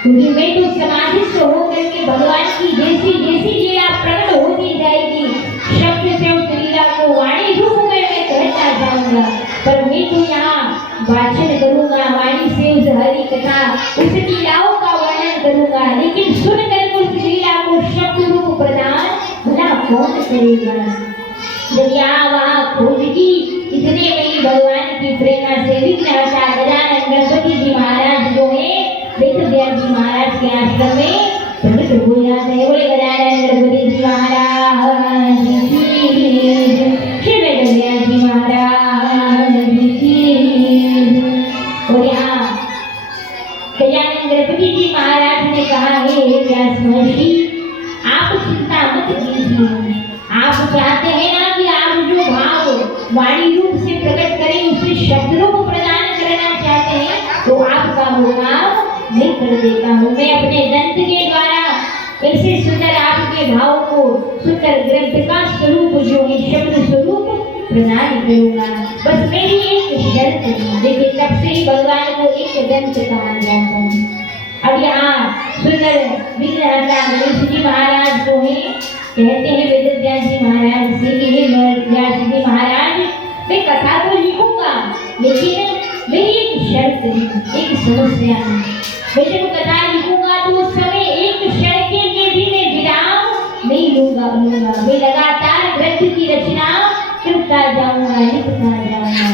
क्योंकि मैं तो समाधिस्थ होकर के भगवान की जैसी जैसी लीला प्रकट होती जाएगी, शब्द से उस लीला को वाणी रूप में मैं कहता जाऊंगा, पर मैं तो यहाँ वाचन करूंगा, वाणी से उस हरि कथा उस लीलाओं का वर्णन करूंगा, लेकिन सुनकर उस लीला को शब्द रूप प्रदान भला कौन करेगा? जब यहाँ वहाँ खोज की, इतने में भगवान की प्रेरणा से विघ्नहर्ता गजानन गणपति जी महाराज जो है वेदव्यास जी महाराज के आश्रम में प्रकट हो जाते हैं। बोले गजानन गणपति जी महाराज की, श्री वेदव्यास जी महाराज की। और यहाँ गजानन गणपति जी महाराज ने कहा, हे व्यास महर्षि, आप चिंता मत कीजिए, आप चाहते हैं ना कि आप जो भाव वाणी रूप से प्रकट करें उसे शब्द रूप प्रदान करना चाहते हैं, तो आपका वो काम मैं कर देता हूँ। मैं अपने दंत के द्वारा ऐसे सुंदर आपके भाव को सुंदर ग्रंथ का स्वरूप जो है शब्द स्वरूप प्रदान करूंगा। बस मेरी एक शर्त है, देखिए तब से ही भगवान को एक दंत कहा जाता है। अब यहाँ सुंदर विघ्नहर्ता गणेश जी महाराज जो है कहते हैं वेदव्यास जी महाराज से कि हे व्यास जी महाराज, मैं कथा तो लिखूंगा, लेकिन मेरी एक शर्त है, एक समस्या है। मैं जब कथा लिखूंगा तो उस समय एक क्षण के लिए भी मैं विराम नहीं लूंगा। मैं लगातार ग्रंथ की रचना करता जाऊंगा, लिखता जाऊंगा।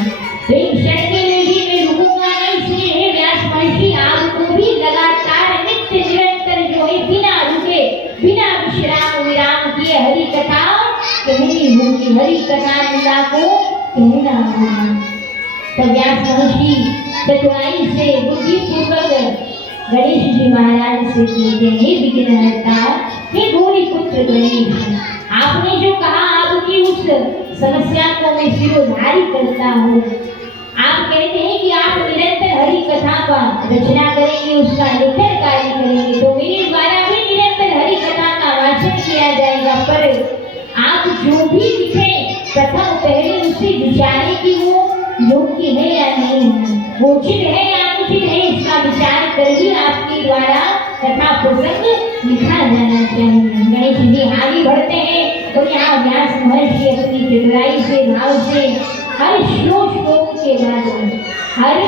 तो एक क्षण के लिए भी मैं रुकूंगा नहीं। इसलिए हे व्यास महर्षि, आपको भी लगातार नित्य निरंतर जो है बिना रुके बिना विराम किए हरि कथा कहनी होगी, हरि कथा लीला को कहना होगा। तब व्यास महर्षि चतुराई से बुद्धिपूर्वक गणेश जी महाराज से कहते हैं, विघ्नहर्ता हे गौरी पुत्र गणेश, आपने जो कहा आपकी उस समस्या को मैं सिरोधारी करता हूँ। आप कहते हैं कि आप निरंतर हरि कथा का रचना करेंगे, उसका लेखन कार्य करेंगे, तो मेरे द्वारा भी निरंतर हरि कथा का वाचन किया जाएगा। पर आप जो भी लिखे प्रथम पहले उससे विचारें कि वो योग्य है या नहीं है, वो उचित है या अनुचित है, इसका विचार कर ही आपके द्वारा कथा प्रसंग लिखा जाना चाहिए। गणेश जी आगे बढ़ते हैं और यहाँ व्यास महर्षि अपनी चतुराई से भाव से हर श्लोक के बाद हर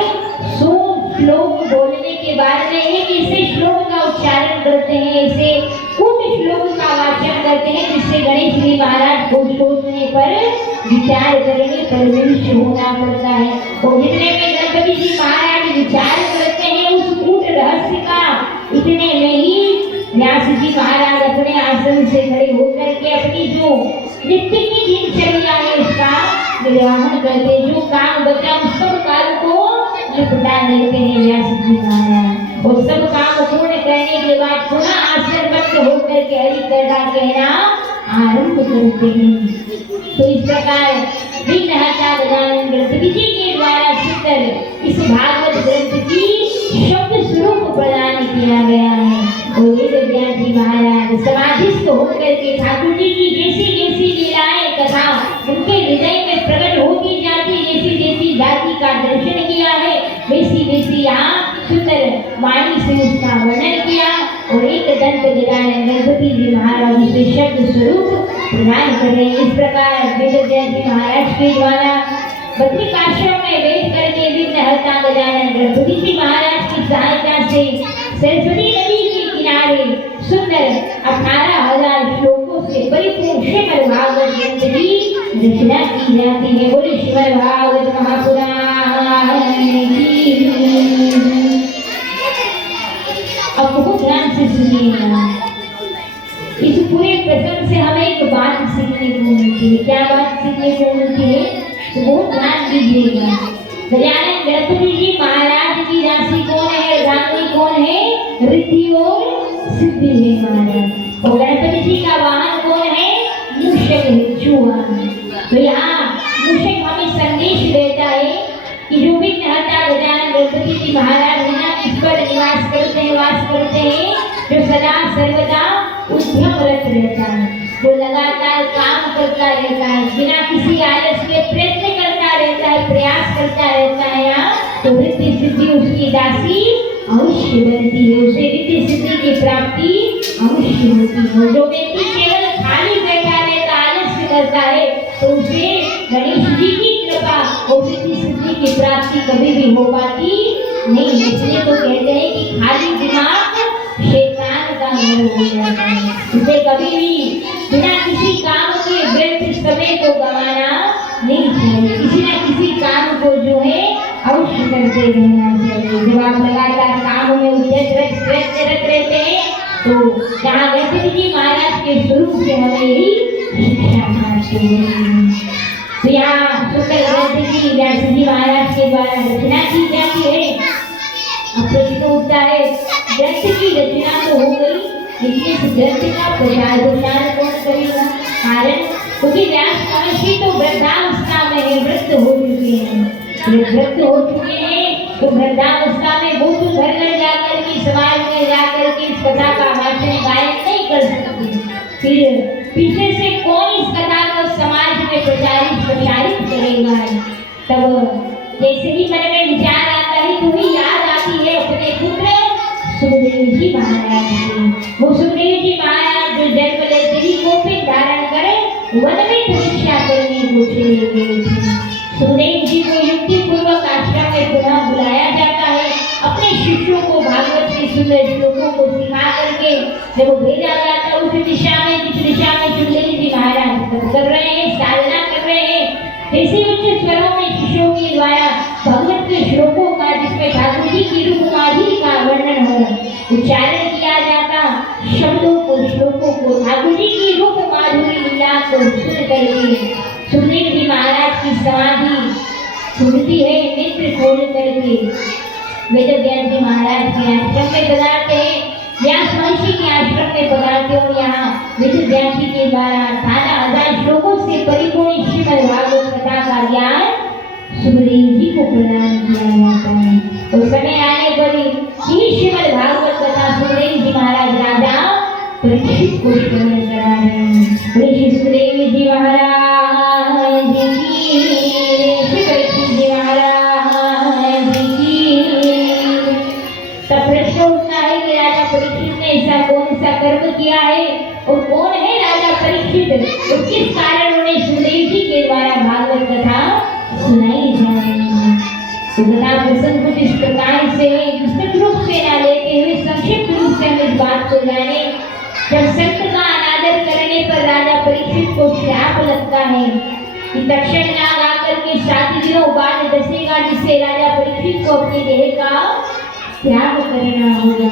100 श्लोक बोलने के बाद में एक ऐसे श्लोक का उच्चारण करते हैं, ऐसे कुछ श्लोक का वाचन करते हैं जिससे गणेश जी महाराज को सोचने पर विचार करने पर विवश होना पड़ता है। और जितने में गणपति जी महाराज विचार करते हैं उस कूट रहस्य का, इतने में ही व्यास जी महाराज अपने आसन से खड़े होकर के अपनी जो नित्य की दिनचर्या है उसका निर्वहन करते, जो काम बचा उस सब काम को निपटा लेते हैं व्यास जी महाराज। और सब काम पूर्ण करने के बाद पुनः आसन बंद होकर के हरि कथा कहना आरंभ करते हैं। तो इस प्रकार विघ्नहर्ता गजानन गणपति जी के द्वारा सुंदर इस भागवत ग्रंथ की शब्द स्वरूप प्रदान किया गया है। और वेद व्यास जी महाराज समाधिस्थ होकर के ठाकुर जी की जैसी जैसी लीलाएं कथा उनके हृदय में प्रकट होती जाती, जैसी जैसी जाति का दर्शन किया है वैसी वैसी यहाँ सुंदर वाणी से उसका वर्णन किया। और एक दंत गजानन गणपति जी महाराज उसे शब्द स्वरूप प्रदान कर रहे हैं। इस प्रकार वेद व्यास जी महाराज के द्वारा बद्रिकाश्रम में बैठ करके विघ्नहर्ता गजानन गणपति जी महाराज की सहायता से सरस्वती नदी के किनारे सुंदर 18,000 श्लोकों से परिपूर्ण श्रीमद् भागवत ग्रंथ की रचना की जाती है। बोले श्रीमद् भागवत महापुराण की। अब बहुत ध्यान से सुनिएगा, इस पूरे प्रसंग से हमें एक बात सीखने को मिलती है। क्या बात सीखने को मिलती है? तो बहुत ध्यान दीजिएगा। गजानन गणपति जी महाराज की राशि कौन है, राशि कौन है? रिद्धि और सिद्धि है महाराज। और गणपति जी का वाहन कौन है? मूषक है, चूहा। तो यहाँ मूषक हमें संदेश देता है कि जो विघ्नहर्ता गजानन गणपति जी महाराज है ना, इस पर निवास करते हैं, वास करते हैं, जो सदा सर्वदा उद्यमरत रहता है, जो लगातार काम करता रहता है, बिना किसी आलस के प्रयत्न करता रहता है, प्रयास करता रहता है, तो रिद्धि सिद्धि उसकी दासी अवश्य बनती है, उसे रिद्धि सिद्धि की प्राप्ति अवश्य होती है। जो व्यक्ति केवल खाली बैठा रहता, आलस्य करता है, तो उसे गणेश जी की कृपा और रिद्धि सिद्धि की प्राप्ति कभी भी हो पाती नहीं। इसलिए तो कहते हैं कि खाली दिमाग शैतान का घर हो जाता है। उसे कभी भी बिना किसी काम के व्यर्थ समय को गंवाना नहीं चाहिए, किसी न किसी काम को जो है अवश्य करते रहना चाहिए। जब आप लगातार काम में व्यस्त रहते हैं तो जहाँ गणपति जी महाराज के स्वरूप से हमें यही शिक्षा प्राप्त होगी। तो यहाँ सुंदर ग्रंथ की व्यास जी महाराज के द्वारा रचना की जाती है। अब प्रश्न उठता है, ग्रंथ की रचना तो हो गई, लेकिन इस ग्रंथ का प्रचार कौन करेगा? कारण क्योंकि व्यास महर्षि तो वृद्धावस्था में है, वृद्ध हो चुके हैं। वृद्ध हो चुके हैं तो वृद्धावस्था में वो तो घर घर जाकर के समाज में जाकर के इस कथा का वाचन गायन नहीं कर सकते। फिर पीछे से कौन इस कथा को समाज में प्रचारित करेगा? तब जैसे ही मन में विचार आता है तो ही याद आती है अपने पुत्र सुखदेव जी महाराज की। वो सुखदेव जी महाराज जो जन्म लेते ही गोपिक धारण कर वन में तपस्या करने को चले गए थे। सुखदेव जी को युक्ति पूर्वक आश्रम में पुनः बुलाया जाता है। अपने शिष्यों को भागवत के सुंदर श्लोकों को सिखा करके जब वो भेजा जाता है उस दिशा में जिस दिशा में सुखदेव जी महाराज कर रहे हैं, साधना कर रहे हैं, ऐसे उच्च स्वरों में शिष्यों के द्वारा भगवत के श्लोकों का जिसमें ठाकुर जी की रूप माधुरी का वर्णन हो उच्चारण किया जाता, शब्दों को श्लोकों को ठाकुर जी की रूप माधुरी लीला को सुन करके सुखदेव जी महाराज की समाधि खुलती है। नेत्र खोल करके वेद व्यास जी महाराज के आश्रम में पधारते हैं, व्यास महर्षि के आश्रम में पधारते और यहाँ वेद व्यास जी के द्वारा 18,000 श्लोकों से परिपूर्ण श्रीमद् भागवत कथा का ज्ञान सुखदेव जी को प्रदान किया जाता है। उस समय आने पर ही श्रीमद् भागवत कथा सुखदेव जी महाराज राजा परीक्षित को श्रवण करा रहे हैं। श्री सुखदेव जी महाराज की, श्री परीक्षित जी महाराज की। तब प्रश्न उठता है कि राजा परीक्षित ने ऐसा कौन सा कर्म किया है और कौन है राजा परीक्षित और किस कारण उन्हें सुखदेव जी के द्वारा भागवत कथा सुनाई जा रही है। कथा प्रसंग कुछ इस प्रकार से विस्तृत रूप से न लेते हुए संक्षिप्त रूप से हम इस बात को जाने। जब संत का अनादर करने पर राजा परीक्षित को श्राप लगता है कि तक्षक नाग आकर के 7 दिनों बाद दसेगा, जिससे राजा परीक्षित को अपनी देह का त्याग करना होगा।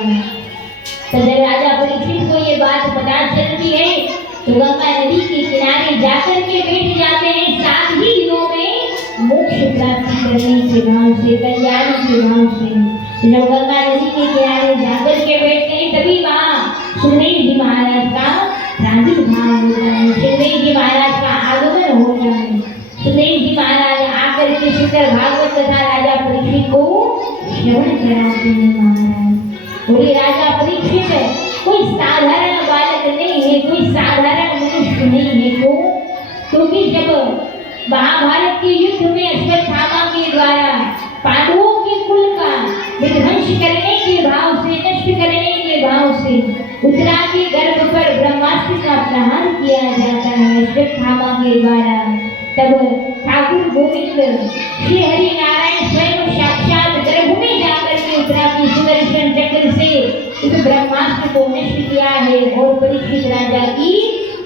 तो जब राजा परीक्षित को ये बात पता चलती है तो गंगा नदी के किनारे जाकर के बैठ जाते हैं 7 ही दिनों में मोक्ष प्राप्ति करने के भाव से, कल्याण के भाव से। जब गंगा नदी के किनारे जाकर के बैठते हैं तभी वहाँ सुखदेव जी महाराज का प्रादुर्भाव होता है, सुखदेव जी महाराज का आगमन होता है। सुखदेव जी महाराज आकर के सुंदर भागवत कथा राजा परीक्षित को श्रवण कराते हैं महाराज। और ये राजा परीक्षित कोई साधारण बालक नहीं है, कोई साधारण मनुष्य नहीं है। क्योंकि जब महाभारत के युद्ध में अश्वत्थामा के द्वारा पांडवों के कुल का विध्वंस करने के भाव से, नष्ट करने के भाव से उत्तरा के गर्भ पर ब्रह्मास्त्र का प्रहार किया जाता है अश्वत्थामा के द्वारा, तब ठाकुर गोविंद श्री हरि नारायण स्वयं साक्षात गर्भ में जाकर के उत्तरा की सुदर्शन चक्र से इस ब्रह्मास्त्र को नष्ट किया है और परीक्षित राजा की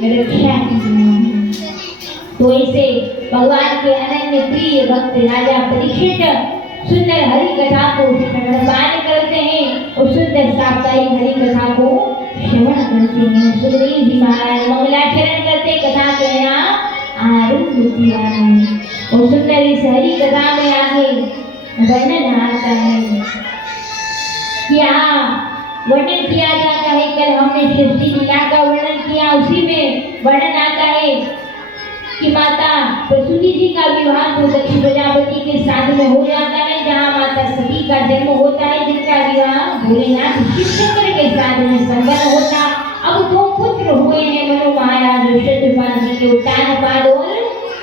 रक्षा की है। तो ऐसे भगवान के अनन्य प्रिय भक्त राजा परीक्षित सुंदर हरि कथा को श्रवण करते हैं और सुंदर साप्ताहिक हरि कथा को श्रवण करते हैं। सुखदेव जी महाराज मंगलाचरण करते कथा कहना आरंभ किया है और सुंदर इस हरि कथा में आगे वर्णन आता है। यहाँ वर्णन किया जाता है, कल हमने सृष्टि लीला का वर्णन किया, उसी में वर्णन आता है कि माता प्रसूति जी का विवाह तो दक्ष प्रजापति के साथ में हो जाता है, जहाँ माता सती का जन्म होता है, जिनका विवाह भोलेनाथ शिवशंकर के साथ में संपन्न होता। अब 2 पुत्र हुए हैं मनु महाराज और शत्रुपाद जी के, उत्तानपाद और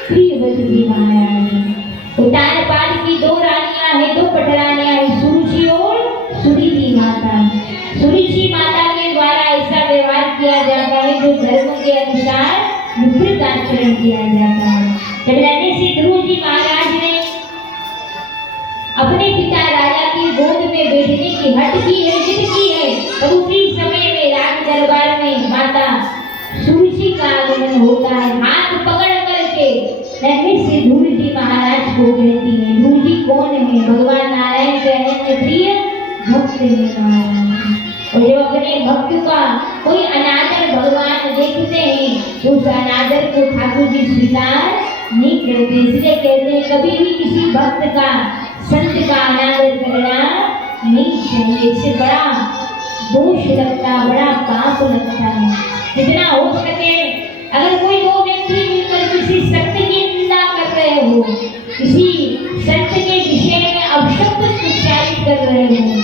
प्रियव्रत जी महाराज। उत्तानपाद की 2 रानियां हैं, 2 पटरानियां हैं, सुरुचि और सुरीति माता। सुरुचि माता के द्वारा ऐसा व्यवहार किया जाता है जो धर्म के अनुसार विपरीत आचरण किया जाता है। जब रहने से ध्रुव जी महाराज ने अपने पिता राजा की गोद में बैठने की हट की है, जिद की है, तब उसी समय में राज दरबार में माता सुरुचि का आगमन होता है। हाथ पकड़ करके रहने से ध्रुव जी महाराज को कहती है। ध्रुव जी कौन है? भगवान नारायण के अनन्य प्रिय भक्त है महाराज। और जब अपने भक्त का कोई अनादर भगवान देखते हैं तो उस अनादर को ठाकुर जी स्वीकार नहीं करते, इसलिए कहते हैं कभी भी किसी भक्त का, संत का अनादर करना नहीं चाहिए। इससे बड़ा दोष लगता, बड़ा पाप लगता है। जितना हो सके अगर कोई 2 व्यक्ति मिलकर किसी संत की निंदा कर रहे हो, किसी संत के विषय में अपशब्द उच्चारित कर रहे हो,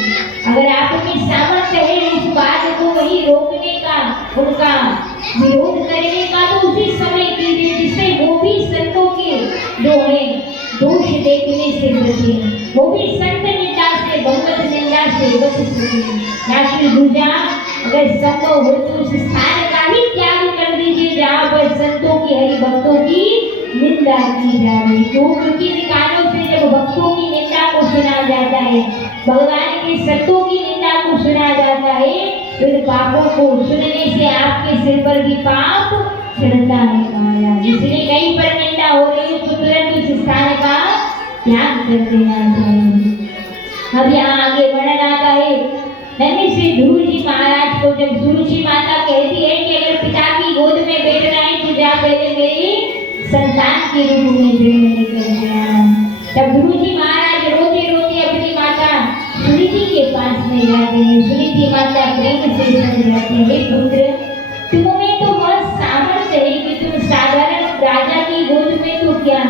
अगर आप में सामर्थ्य है उस बात को वही रोकने का, उनका विरोध करने का, तो उसी समय कीजिए, जिससे वो भी संतों के जो है दोष देखने से बचे, वो भी संत निंदा से, भगवत निंदा से बच सके। या फिर दूसरा अगर संभव हो तो उस स्थान का ही त्याग कर दीजिए जहाँ पर संतों की, हरि भक्तों की निंदा की जा रही। क्योंकि कानों से जब भक्तों की निंदा को सुना जाता है, भगवान के संतों की निंदा को सुना जाता है, तो इन पापों को सुनने से आपके सिर पर भी पाप चढ़ता है महाराज। इसलिए कहीं पर निंदा हो रही है तो तुरंत उस स्थान का त्याग कर देना चाहिए। अब यहाँ आगे वर्णन आता है, नन्हे से ध्रुव जी महाराज को जब सुरुचि माता कहती है कि अगर पिता की गोद में बैठना है तो जा पहले मेरी संतान के रूप में जन्म लेकर गया। तब ध्रुव जी महाराज रोते रोते अपनी माता पास में जाते हैं। सुनीति माता प्रेम से समझाती है, हे पुत्र, तुम में तो वह सामर्थ्य है कि तुम साधारण राजा की गोद में तो क्या,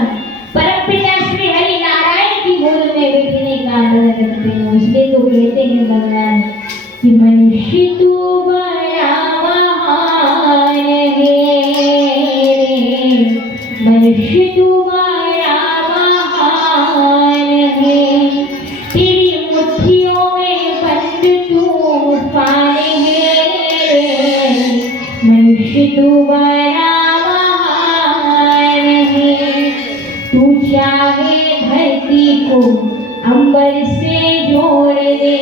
परम पिता श्री हरि नारायण की गोद में बैठने का आदर रखते हो। इसलिए तो कहते हैं भगवान कि मनुष्य तू बड़ा महान है, मनुष्य तू बड़ा महान है, तेरी मुट्ठियों में बंद तूफान है, मनुष्य तू बड़ा महान है। तू चाहे धरती को अंबर से जोड़ दे,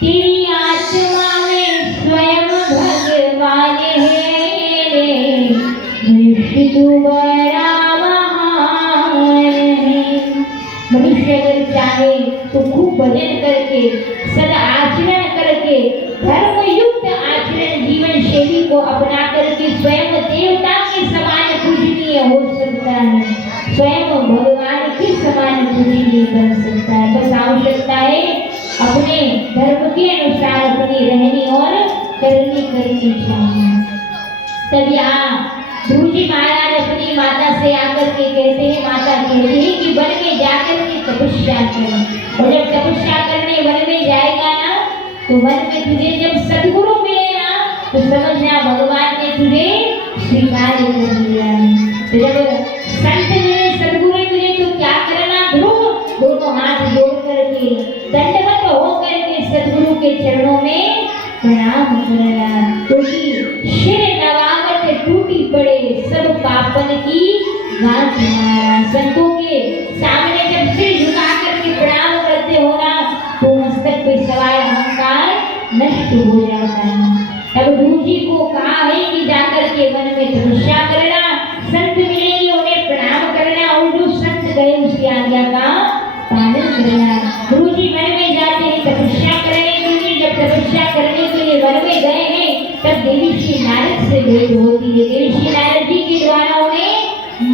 तेरी आत्मा में स्वयं भगवान है, मनुष्य तू बड़ा महान है। मनुष्य अगर चाहे तो खूब भजन करके, सदा आचरण करके, धर्मयुक्त आचरण जीवन शैली को अपना करके स्वयं देवता के समान पूजनीय हो सकता है, स्वयं भगवान के समान पूजनीय बन सकता है। बस आवश्यकता है अपने धर्म के अनुसार अपनी रहनी और करनी चाहिए। तब यहाँ ध्रुव जी महाराज अपनी माता से आकर के कहते हैं, माता कहती है कि वन में जाकर के तपस्या करो, और जब तपस्या करने वन में जाएगा ना, तो वन में तुझे जब सद्गुरु मिलेगा तो समझना भगवान ने तुझे स्वीकार कर लिया। तो जब संत मिले, सद्गुरु मिले, तो क्या करना ध्रुव, दोनों हाथ जोड़ करके दंडवत हो करके सद्गुरु के चरणों में प्रणाम करना, क्योंकि शिर नवागत टूटी पड़े सब पापन की गांठ मारा। संतों के सामने जब सिर झुका करके प्रणाम करते हो ना, तो मस्तक पे सवार अहंकार नष्ट हो जाता है। तब गुरु जी को कहा है कि जाकर के वन में तपस्या करना, संत मिलेंगे उन्हें प्रणाम करना, और जो संत गए उसकी आज्ञा का पालन करना। गुरु जी वन में जाते हैं तपस्या करने के लिए, जब तपस्या करने के लिए वन में गए हैं तब देवी श्री नारद से भेंट होती है। देवी श्री नारद जी के द्वारा उन्हें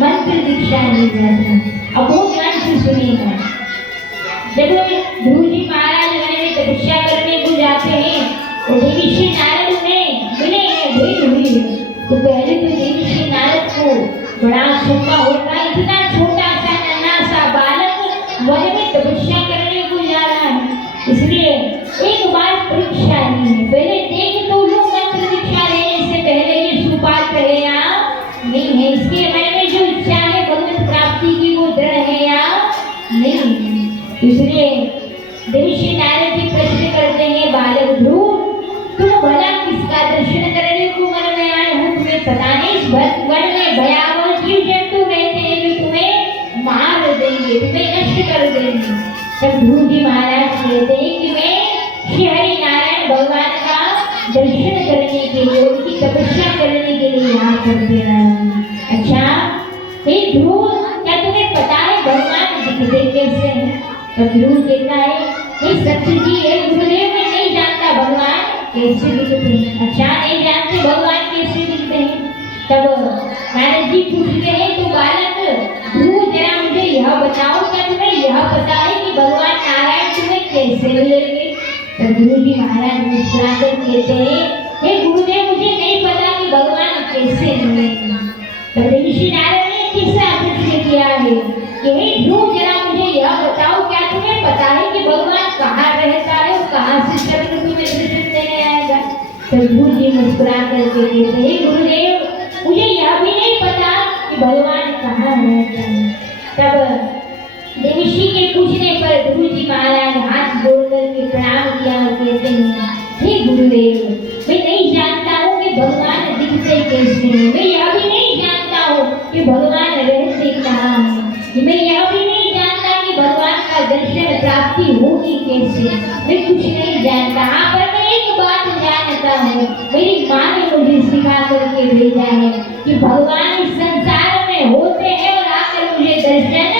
मंत्र दीक्षा दी जाती है। अब वो ध्यान से सुनिएगा, जब गुरु जी महाराज वन में तपस्या करने को जाते हैं और देवी श्री नारद उन्हें मिले हैं, भेंट हुई है, तो पहले तो देवी श्री नारद को बड़ा शंका होता है, इतना छोटा सा नन्हा सा बालक वन में तपस्या करने को जा रहा है, इसलिए एक बार परीक्षा ली है, पहले देख तो लो मंत्र दीक्षा लेने से पहले ये सुपात्र है या नहीं है, इसके मन में जो इच्छा है भगवत प्राप्ति की वो दृढ़ है या नहीं। इसलिए देवी श्री नारद जी प्रश्न करते हैं, बालक ध्रुव, तुम भला किसका दर्शन करने को वन में आए हो? तुम्हें पता नहीं इस वन में भयावह जीव जंतु रहते हैं जो तुम्हें मार देंगे, तुम्हें नष्ट कर देंगे। तब ध्रुव जी महाराज कहते हैं कि मैं श्री हरि नारायण भगवान का दर्शन करने के लिए, उनकी तपस्या करने के लिए यहाँ करते रहा। अच्छा हे ध्रुव, क्या तुम्हें पता है भगवान दिखते कैसे हैं? तब ध्रुव कहता है, हे सत्य जी, हे गुरुदेव, मैं नहीं जानता भगवान कैसे दिखते हैं। अच्छा नहीं जानते भगवान कैसे दिखते हैं? तब नारद जी पूछते हैं, तो बालक ध्रुव, जरा मुझे यह बताओ, क्या तुम्हें यह पता है कि भगवान नारायण तुम्हें कैसे मिलेंगे? तब ध्रुव जी महाराज मुस्कुराकर कहते हैं, हे गुरुदेव, मुझे नहीं पता कि भगवान कैसे मिलेंगे। तब ऋषि नारद ने तीसरा प्रश्न किया है कि हे ध्रुव, जरा मुझे यह बताओ, क्या तुम्हें पता है कि भगवान कहाँ रहता है और कहाँ से चरण तुम्हें दर्शन देने आएगा? तब ध्रुव जी मुस्कुरा करके कहते हैं, गुरुदेव, मुझे यह भी नहीं पता कि भगवान कहाँ रहता है। तब देवऋषि के पूछने पर ध्रुव जी महाराज हाथ जोड़ करके प्रणाम किया और कहते हैं, हे गुरुदेव, मैं नहीं जानता हूँ कि भगवान दिखते कैसे हैं, मैं यह भी नहीं जानता हूँ कि भगवान रहते कहाँ हैं, मैं यह भी नहीं जानता कि भगवान का दर्शन प्राप्ति होगी कैसे, मैं कुछ नहीं जानता। हाँ, पर मैं एक बात जानता हूँ, मेरी माँ ने मुझे सिखा करके भेजा है कि भगवान इस संसार में होते हैं और आकर मुझे दर्शन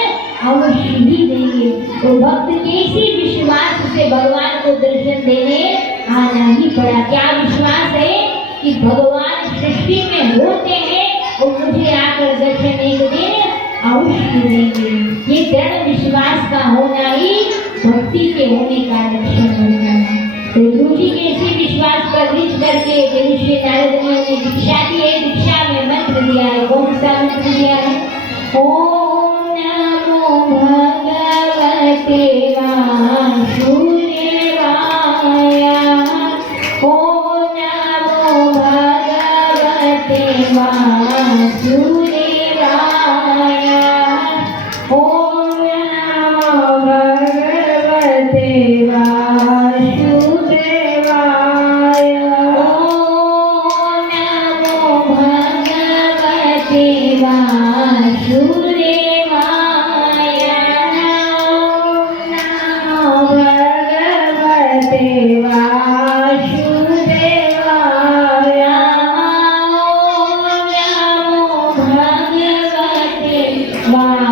अवश्य ही देंगे। तो भक्त कैसी विश्वास से भगवान को दर्शन देने आना ही पड़ा। क्या विश्वास है कि भगवान सृष्टि में होते हैं और मुझे आकर दर्शन एक दिन अवश्य देंगे। ये दृढ़ विश्वास का होना ही भक्ति के होने का लक्षण होता है। तो गुरु जी के इसी विश्वास पर रीच करके ऋषि नारद ने उन्हें दीक्षा दी है। दीक्षा में मंत्र दिया है। कौन सा मंत्र दिया है? ओम नमो भगवते वासुदेवाय। ओम नमो भगवते वासुदेवाय। ओम नमो भगवते वासुदेवाय। ओम नमो भगवते वासुदेवाय। ओम नमो भगवते वासुदेवाय। ओम नमो भगवते वासुदेवाय।